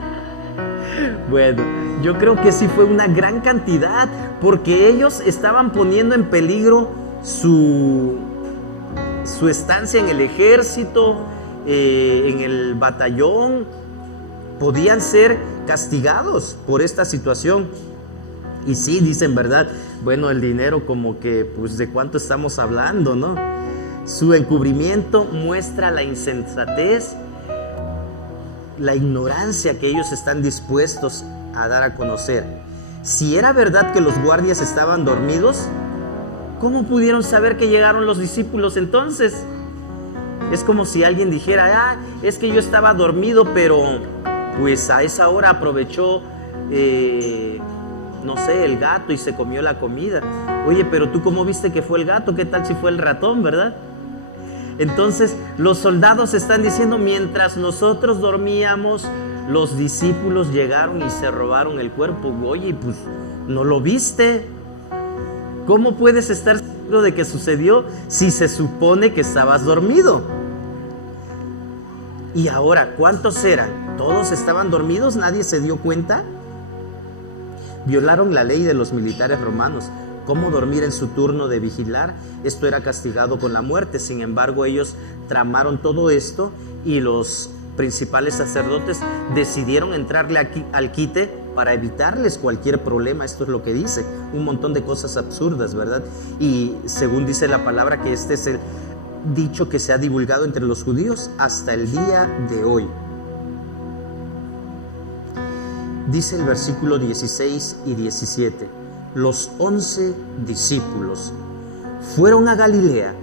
Bueno, yo creo que sí fue una gran cantidad, porque ellos estaban poniendo en peligro su estancia en el ejército, en el batallón. Podían ser castigados por esta situación. Y sí, dicen, ¿verdad? Bueno, el dinero, como que, pues, ¿de cuánto estamos hablando, no? Su encubrimiento muestra la insensatez, la ignorancia que ellos están dispuestos a dar a conocer. Si era verdad que los guardias estaban dormidos, ¿cómo pudieron saber que llegaron los discípulos entonces? Es como si alguien dijera, es que yo estaba dormido, pero pues a esa hora aprovechó, no sé, el gato y se comió la comida. Oye, pero tú ¿cómo viste que fue el gato? ¿Qué tal si fue el ratón, verdad? Entonces los soldados están diciendo, mientras nosotros dormíamos, los discípulos llegaron y se robaron el cuerpo. Oye, pues ¿no lo viste? ¿Cómo puedes estar seguro de que sucedió si se supone que estabas dormido? Y ahora, ¿cuántos eran? ¿Todos estaban dormidos? ¿Nadie se dio cuenta? Violaron la ley de los militares romanos. ¿Cómo dormir en su turno de vigilar? Esto era castigado con la muerte. Sin embargo, ellos tramaron todo esto y los principales sacerdotes decidieron entrarle al quite para evitarles cualquier problema. Esto es lo que dice, un montón de cosas absurdas, ¿verdad? Y según dice la palabra, que este es el dicho que se ha divulgado entre los judíos hasta el día de hoy. Dice el versículo 16 y 17, los 11 discípulos fueron a Galilea,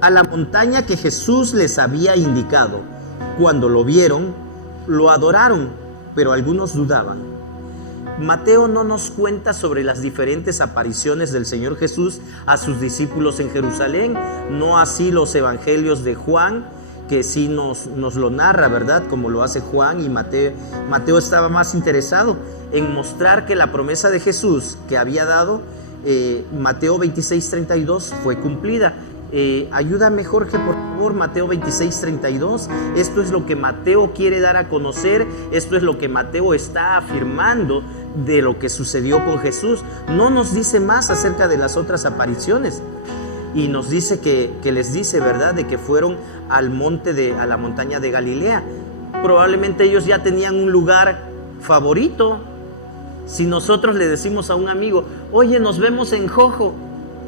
a la montaña que Jesús les había indicado. Cuando lo vieron, lo adoraron, pero algunos dudaban. Mateo no nos cuenta sobre las diferentes apariciones del Señor Jesús a sus discípulos en Jerusalén, no así los evangelios de Juan que sí nos lo narra, ¿verdad? Como lo hace Juan y Mateo. Mateo estaba más interesado en mostrar que la promesa de Jesús que había dado, Mateo 26:32, fue cumplida. Ayúdame, Jorge, por favor, Mateo 26:32. Esto es lo que Mateo quiere dar a conocer, esto es lo que Mateo está afirmando de lo que sucedió con Jesús. No nos dice más acerca de las otras apariciones. Y nos dice que les dice, ¿verdad?, de que fueron a la montaña de Galilea. Probablemente ellos ya tenían un lugar favorito. Si nosotros le decimos a un amigo, oye, nos vemos en Jojo,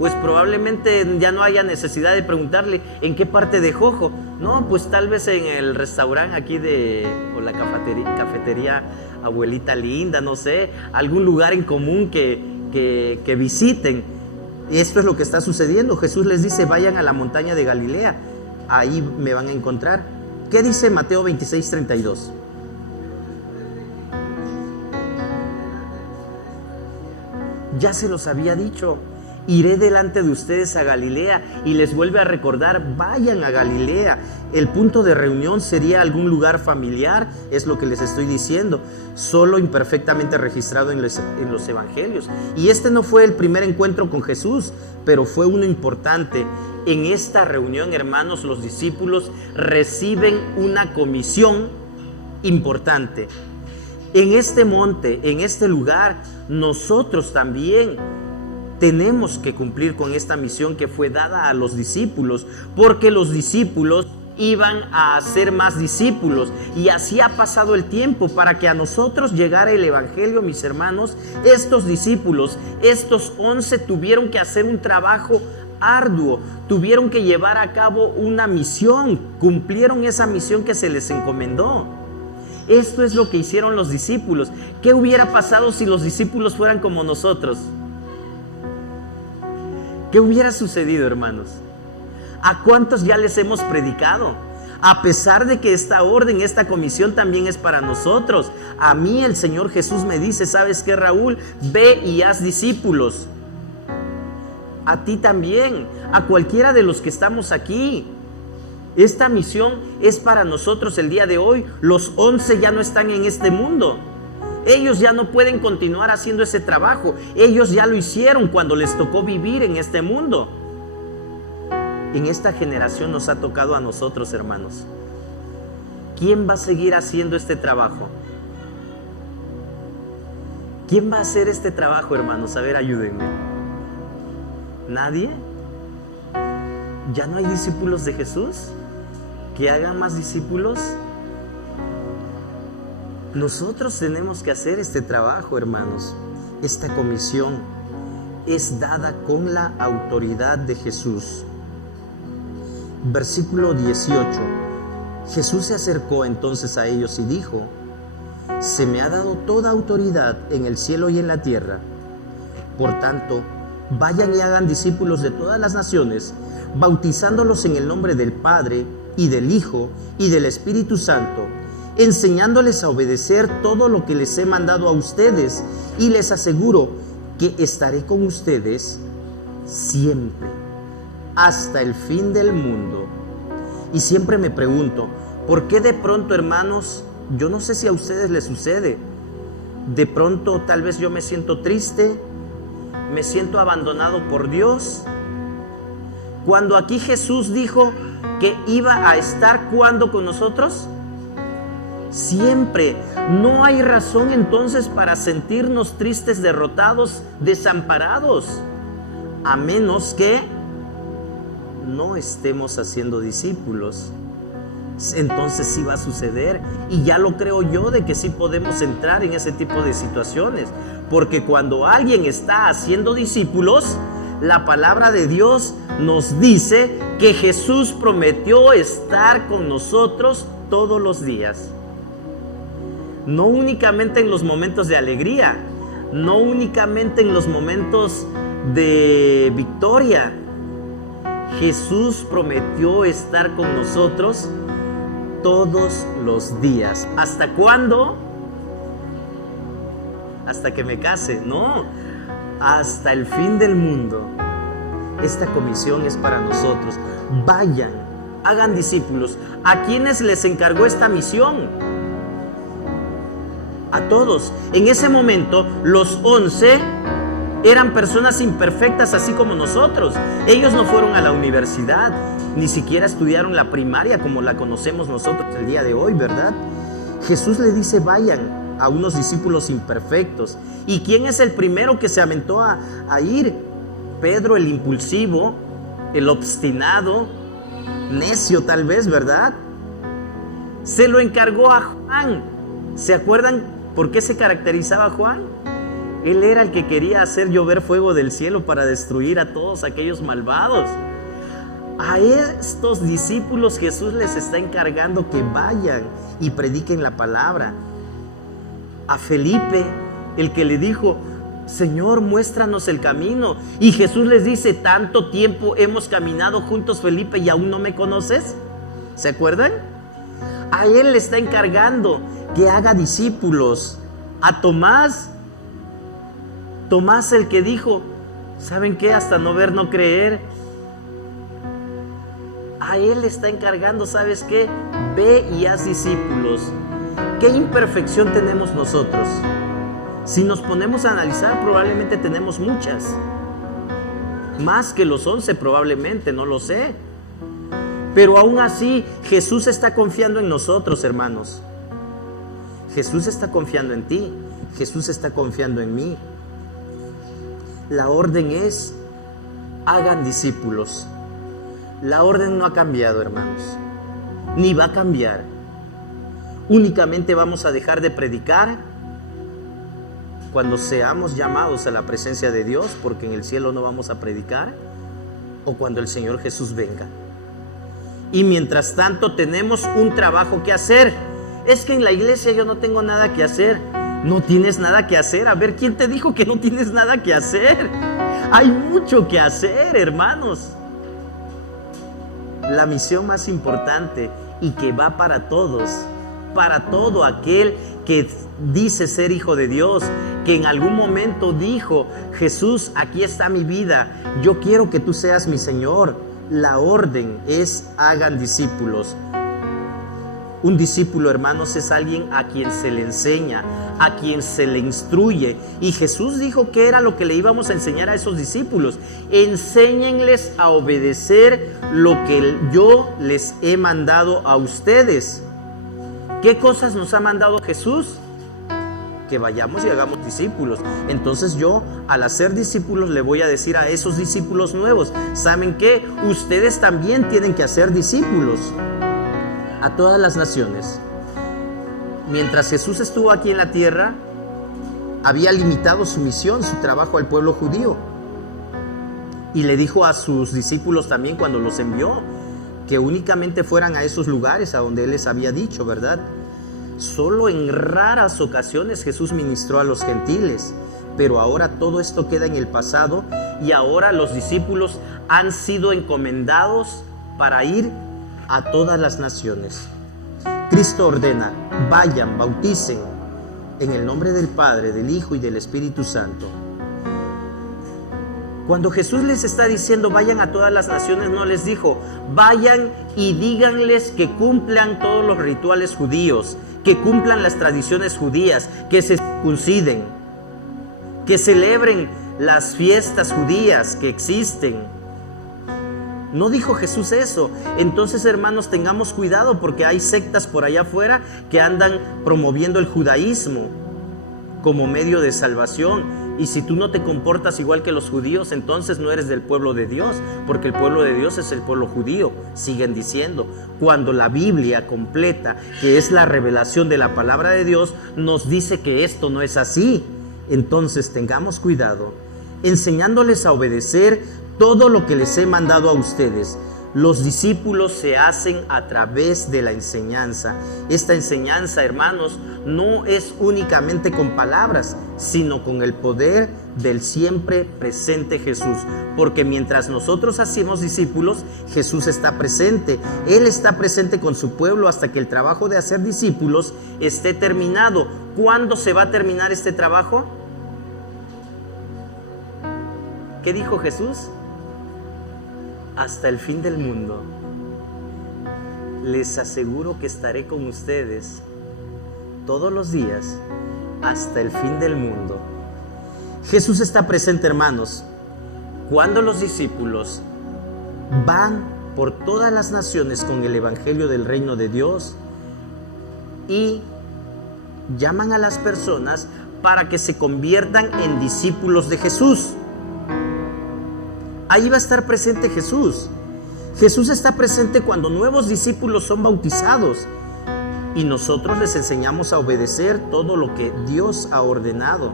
pues probablemente ya no haya necesidad de preguntarle en qué parte de Jojo. No, pues tal vez en el restaurante aquí o la cafetería Abuelita Linda, no sé, algún lugar en común que visiten. Esto es lo que está sucediendo. Jesús les dice, vayan a la montaña de Galilea, ahí me van a encontrar. ¿Qué dice Mateo 26:32? Ya se los había dicho, iré delante de ustedes a Galilea, y les vuelve a recordar, vayan a Galilea. El punto de reunión sería algún lugar familiar, es lo que les estoy diciendo, solo imperfectamente registrado en los evangelios. Y este no fue el primer encuentro con Jesús, pero fue uno importante. En esta reunión, hermanos, los discípulos reciben una comisión importante. En este monte, en este lugar, nosotros también tenemos que cumplir con esta misión que fue dada a los discípulos, porque los discípulos iban a hacer más discípulos, y así ha pasado el tiempo para que a nosotros llegara el evangelio, mis hermanos. Estos discípulos, estos 11, tuvieron que hacer un trabajo arduo, tuvieron que llevar a cabo una misión, cumplieron esa misión que se les encomendó. Esto es lo que hicieron los discípulos. ¿Qué hubiera pasado si los discípulos fueran como nosotros? ¿Qué hubiera sucedido, hermanos? ¿A cuántos ya les hemos predicado? A pesar de que esta orden, esta comisión también es para nosotros. A mí el Señor Jesús me dice, ¿sabes qué, Raúl? Ve y haz discípulos. A ti también, a cualquiera de los que estamos aquí. Esta misión es para nosotros el día de hoy. Los 11 ya no están en este mundo. Ellos ya no pueden continuar haciendo ese trabajo. Ellos ya lo hicieron cuando les tocó vivir en este mundo. En esta generación nos ha tocado a nosotros, hermanos. ¿Quién va a seguir haciendo este trabajo? ¿Quién va a hacer este trabajo, hermanos? A ver, ayúdenme. ¿Nadie? ¿Ya no hay discípulos de Jesús? ¿Que hagan más discípulos? Nosotros tenemos que hacer este trabajo, hermanos. Esta comisión es dada con la autoridad de Jesús. Versículo 18. Jesús se acercó entonces a ellos y dijo: se me ha dado toda autoridad en el cielo y en la tierra. Por tanto, vayan y hagan discípulos de todas las naciones, bautizándolos en el nombre del Padre y del Hijo y del Espíritu Santo, enseñándoles a obedecer todo lo que les he mandado a ustedes, y les aseguro que estaré con ustedes siempre, hasta el fin del mundo. Y siempre me pregunto, ¿por qué de pronto, hermanos? Yo no sé si a ustedes les sucede. De pronto tal vez yo me siento triste, me siento abandonado por Dios. Cuando aquí Jesús dijo que iba a estar, ¿cuándo con nosotros? Siempre. No hay razón entonces para sentirnos tristes, derrotados, desamparados, a menos que no estemos haciendo discípulos. Entonces sí va a suceder, y ya lo creo yo, de que sí podemos entrar en ese tipo de situaciones, porque cuando alguien está haciendo discípulos, la palabra de Dios nos dice que Jesús prometió estar con nosotros todos los días. No únicamente en los momentos de alegría, no únicamente en los momentos de victoria. Jesús prometió estar con nosotros todos los días. ¿Hasta cuándo? Hasta que me case. No, hasta el fin del mundo. Esta comisión es para nosotros. Vayan, hagan discípulos. ¿A quiénes les encargó esta misión? A todos. En ese momento, los 11 eran personas imperfectas, así como nosotros. Ellos no fueron a la universidad, ni siquiera estudiaron la primaria como la conocemos nosotros el día de hoy, ¿verdad? Jesús le dice, vayan a unos discípulos imperfectos. ¿Y quién es el primero que se aventó a ir? Pedro, el impulsivo, el obstinado, necio tal vez, ¿verdad? Se lo encargó a Juan. ¿Se acuerdan por qué se caracterizaba Juan? Él era el que quería hacer llover fuego del cielo para destruir a todos aquellos malvados. A estos discípulos Jesús les está encargando que vayan y prediquen la palabra. A Felipe, el que le dijo, Señor, muéstranos el camino. Y Jesús les dice, tanto tiempo hemos caminado juntos, Felipe, y aún no me conoces. ¿Se acuerdan? A él le está encargando que haga discípulos. A Tomás, el que dijo, ¿saben qué? Hasta no ver, no creer. A él le está encargando, ¿sabes qué? Ve y haz discípulos. ¿Qué imperfección tenemos nosotros? Si nos ponemos a analizar, probablemente tenemos muchas. Más que los 11 probablemente, no lo sé. Pero aún así, Jesús está confiando en nosotros, hermanos. Jesús está confiando en ti. Jesús está confiando en mí. La orden es, hagan discípulos. La orden no ha cambiado, hermanos. Ni va a cambiar. Únicamente vamos a dejar de predicar cuando seamos llamados a la presencia de Dios, porque en el cielo no vamos a predicar, o cuando el Señor Jesús venga. Y mientras tanto tenemos un trabajo que hacer. Es que en la iglesia yo no tengo nada que hacer. No tienes nada que hacer. A ver, ¿quién te dijo que no tienes nada que hacer? Hay mucho que hacer, hermanos. La misión más importante y que va para todos, para todo aquel que dice ser hijo de Dios, que en algún momento dijo, Jesús, aquí está mi vida, yo quiero que tú seas mi Señor. La orden es, hagan discípulos. Un discípulo, hermanos, es alguien a quien se le enseña, a quien se le instruye. Y Jesús dijo que era lo que le íbamos a enseñar a esos discípulos. Enséñenles a obedecer lo que yo les he mandado a ustedes. ¿Qué cosas nos ha mandado Jesús? Que vayamos y hagamos discípulos. Entonces yo, al hacer discípulos, le voy a decir a esos discípulos nuevos, ¿saben qué? Ustedes también tienen que hacer discípulos a todas las naciones. Mientras Jesús estuvo aquí en la tierra, había limitado su misión, su trabajo al pueblo judío. Y le dijo a sus discípulos también cuando los envió, que únicamente fueran a esos lugares a donde Él les había dicho, ¿verdad? Solo en raras ocasiones Jesús ministró a los gentiles, pero ahora todo esto queda en el pasado y ahora los discípulos han sido encomendados para ir a todas las naciones. Cristo ordena, vayan, bauticen en el nombre del Padre, del Hijo y del Espíritu Santo. Cuando Jesús les está diciendo vayan a todas las naciones, no les dijo vayan y díganles que cumplan todos los rituales judíos, que cumplan las tradiciones judías, que se circunciden, que celebren las fiestas judías que existen. No dijo Jesús eso. Entonces, hermanos, tengamos cuidado porque hay sectas por allá afuera que andan promoviendo el judaísmo como medio de salvación. Y si tú no te comportas igual que los judíos, entonces no eres del pueblo de Dios, porque el pueblo de Dios es el pueblo judío, siguen diciendo. Cuando la Biblia completa, que es la revelación de la palabra de Dios, nos dice que esto no es así. Entonces tengamos cuidado, enseñándoles a obedecer todo lo que les he mandado a ustedes. Los discípulos se hacen a través de la enseñanza. Esta enseñanza, hermanos, no es únicamente con palabras, sino con el poder del siempre presente Jesús. Porque mientras nosotros hacemos discípulos, Jesús está presente. Él está presente con su pueblo hasta que el trabajo de hacer discípulos esté terminado. ¿Cuándo se va a terminar este trabajo? ¿Qué dijo Jesús? Hasta el fin del mundo. les aseguro que estaré con ustedes todos los días hasta el fin del mundo. Jesús está presente, hermanos, cuando los discípulos van por todas las naciones con el evangelio del reino de Dios y llaman a las personas para que se conviertan en discípulos de Jesús. Ahí va a estar presente Jesús. Jesús está presente cuando nuevos discípulos son bautizados y nosotros les enseñamos a obedecer todo lo que Dios ha ordenado.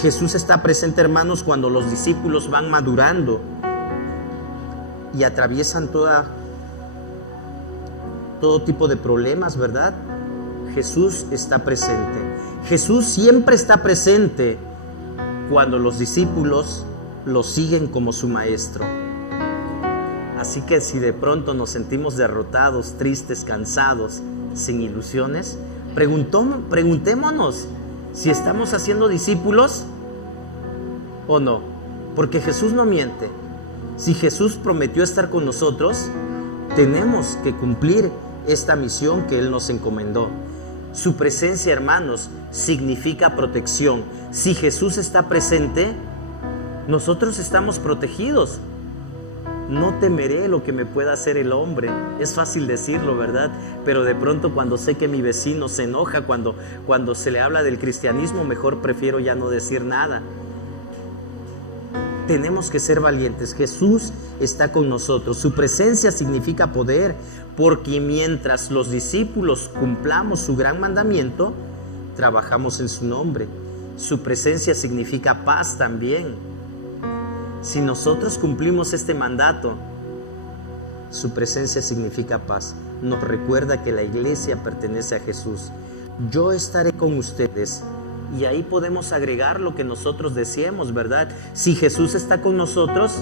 Jesús está presente, hermanos, cuando los discípulos van madurando y atraviesan todo tipo de problemas, ¿verdad? Jesús está presente. Jesús siempre está presente cuando los discípulos lo siguen como su maestro. Así que si de pronto nos sentimos derrotados, tristes, cansados, sin ilusiones, preguntémonos si estamos haciendo discípulos o no, porque Jesús no miente. Si Jesús prometió estar con nosotros, tenemos que cumplir esta misión que Él nos encomendó. Su presencia, hermanos, significa protección. Si Jesús está presente, nosotros estamos protegidos. No temeré lo que me pueda hacer el hombre. Es fácil decirlo, ¿verdad? Pero de pronto cuando sé que mi vecino se enoja, cuando se le habla del cristianismo, mejor prefiero ya no decir nada. Tenemos que ser valientes. Jesús está con nosotros. Su presencia significa poder, porque mientras los discípulos cumplamos su gran mandamiento, trabajamos en su nombre. Su presencia significa paz también. Si nosotros cumplimos este mandato, su presencia significa paz. Nos recuerda que la iglesia pertenece a Jesús. Yo estaré con ustedes. Y ahí podemos agregar lo que nosotros deseemos, ¿verdad? Si Jesús está con nosotros,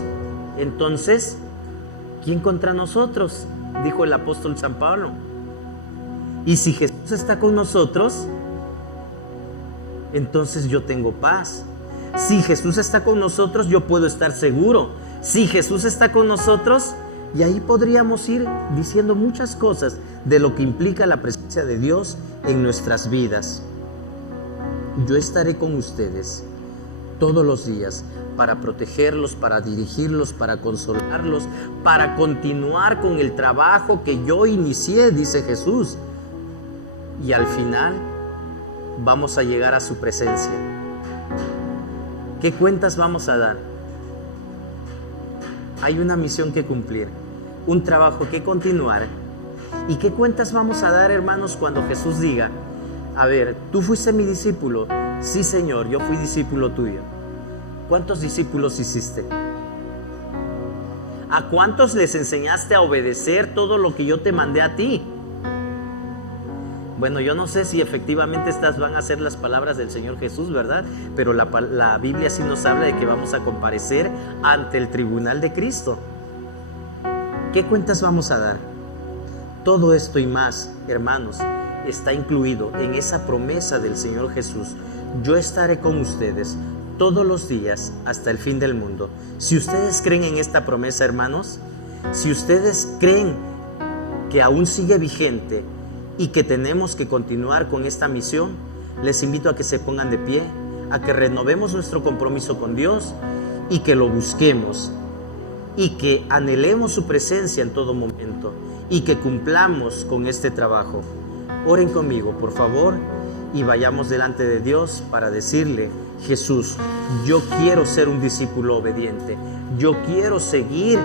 entonces, ¿quién contra nosotros? Dijo el apóstol San Pablo. Y si Jesús está con nosotros, entonces yo tengo paz. Si Jesús está con nosotros, yo puedo estar seguro. Si Jesús está con nosotros, y ahí podríamos ir diciendo muchas cosas de lo que implica la presencia de Dios en nuestras vidas. Yo estaré con ustedes todos los días para protegerlos, para dirigirlos, para consolarlos, para continuar con el trabajo que yo inicié, dice Jesús. Y al final vamos a llegar a su presencia. ¿Qué cuentas vamos a dar? Hay una misión que cumplir, un trabajo que continuar. ¿Y qué cuentas vamos a dar, hermanos, cuando Jesús diga: a ver, tú fuiste mi discípulo? Sí, Señor, yo fui discípulo tuyo. ¿Cuántos discípulos hiciste? ¿A cuántos les enseñaste a obedecer todo lo que yo te mandé a ti? Bueno, yo no sé si efectivamente estas van a ser las palabras del Señor Jesús, ¿verdad? Pero la Biblia sí nos habla de que vamos a comparecer ante el tribunal de Cristo. ¿Qué cuentas vamos a dar? Todo esto y más, hermanos, está incluido en esa promesa del Señor Jesús. Yo estaré con ustedes todos los días hasta el fin del mundo. Si ustedes creen en esta promesa, hermanos, si ustedes creen que aún sigue vigente y que tenemos que continuar con esta misión, les invito a que se pongan de pie, a que renovemos nuestro compromiso con Dios y que lo busquemos y que anhelemos su presencia en todo momento y que cumplamos con este trabajo. Oren conmigo, por favor, y vayamos delante de Dios para decirle: Jesús, yo quiero ser un discípulo obediente, yo quiero seguir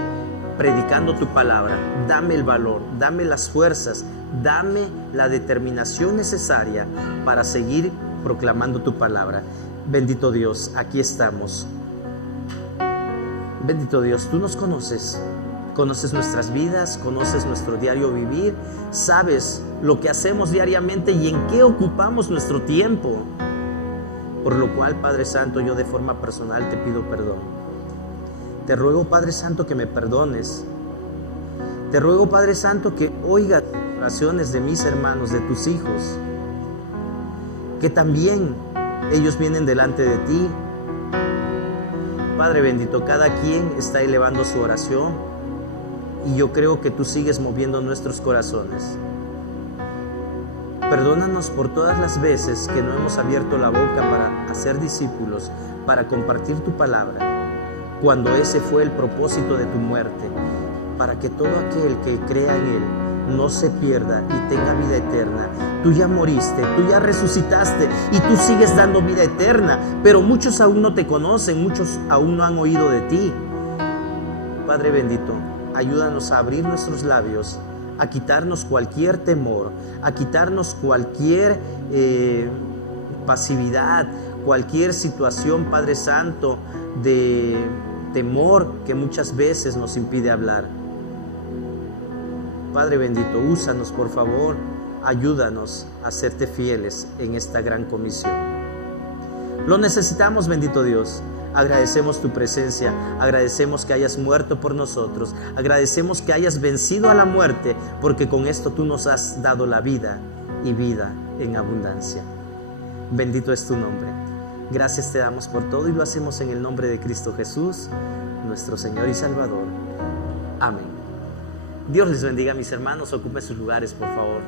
predicando tu palabra. Dame el valor, dame las fuerzas, dame la determinación necesaria para seguir proclamando tu palabra. Bendito Dios, aquí estamos. Bendito Dios, tú nos conoces. Conoces nuestras vidas, conoces nuestro diario vivir, sabes lo que hacemos diariamente y en qué ocupamos nuestro tiempo. Por lo cual, Padre Santo, yo de forma personal te pido perdón. Te ruego, Padre Santo, que me perdones. Te ruego, Padre Santo, que oigas oraciones de mis hermanos, de tus hijos, que también ellos vienen delante de ti. Padre bendito, cada quien está elevando su oración. Y yo creo que tú sigues moviendo nuestros corazones. Perdónanos por todas las veces que no hemos abierto la boca para hacer discípulos, para compartir tu palabra, cuando ese fue el propósito de tu muerte, para que todo aquel que crea en Él no se pierda y tenga vida eterna. Tú ya moriste, tú ya resucitaste y tú sigues dando vida eterna, pero muchos aún no te conocen, muchos aún no han oído de ti. Padre bendito, ayúdanos a abrir nuestros labios, a quitarnos cualquier temor, a quitarnos cualquier pasividad, cualquier situación, Padre Santo, de temor que muchas veces nos impide hablar. Padre bendito, úsanos por favor, ayúdanos a serte fieles en esta gran comisión. Lo necesitamos, bendito Dios. Agradecemos tu presencia, agradecemos que hayas muerto por nosotros, agradecemos que hayas vencido a la muerte, porque con esto tú nos has dado la vida y vida en abundancia. Bendito es tu nombre. Gracias te damos por todo y lo hacemos en el nombre de Cristo Jesús, nuestro Señor y Salvador. Amén. Dios les bendiga, mis hermanos. Ocupen sus lugares, por favor.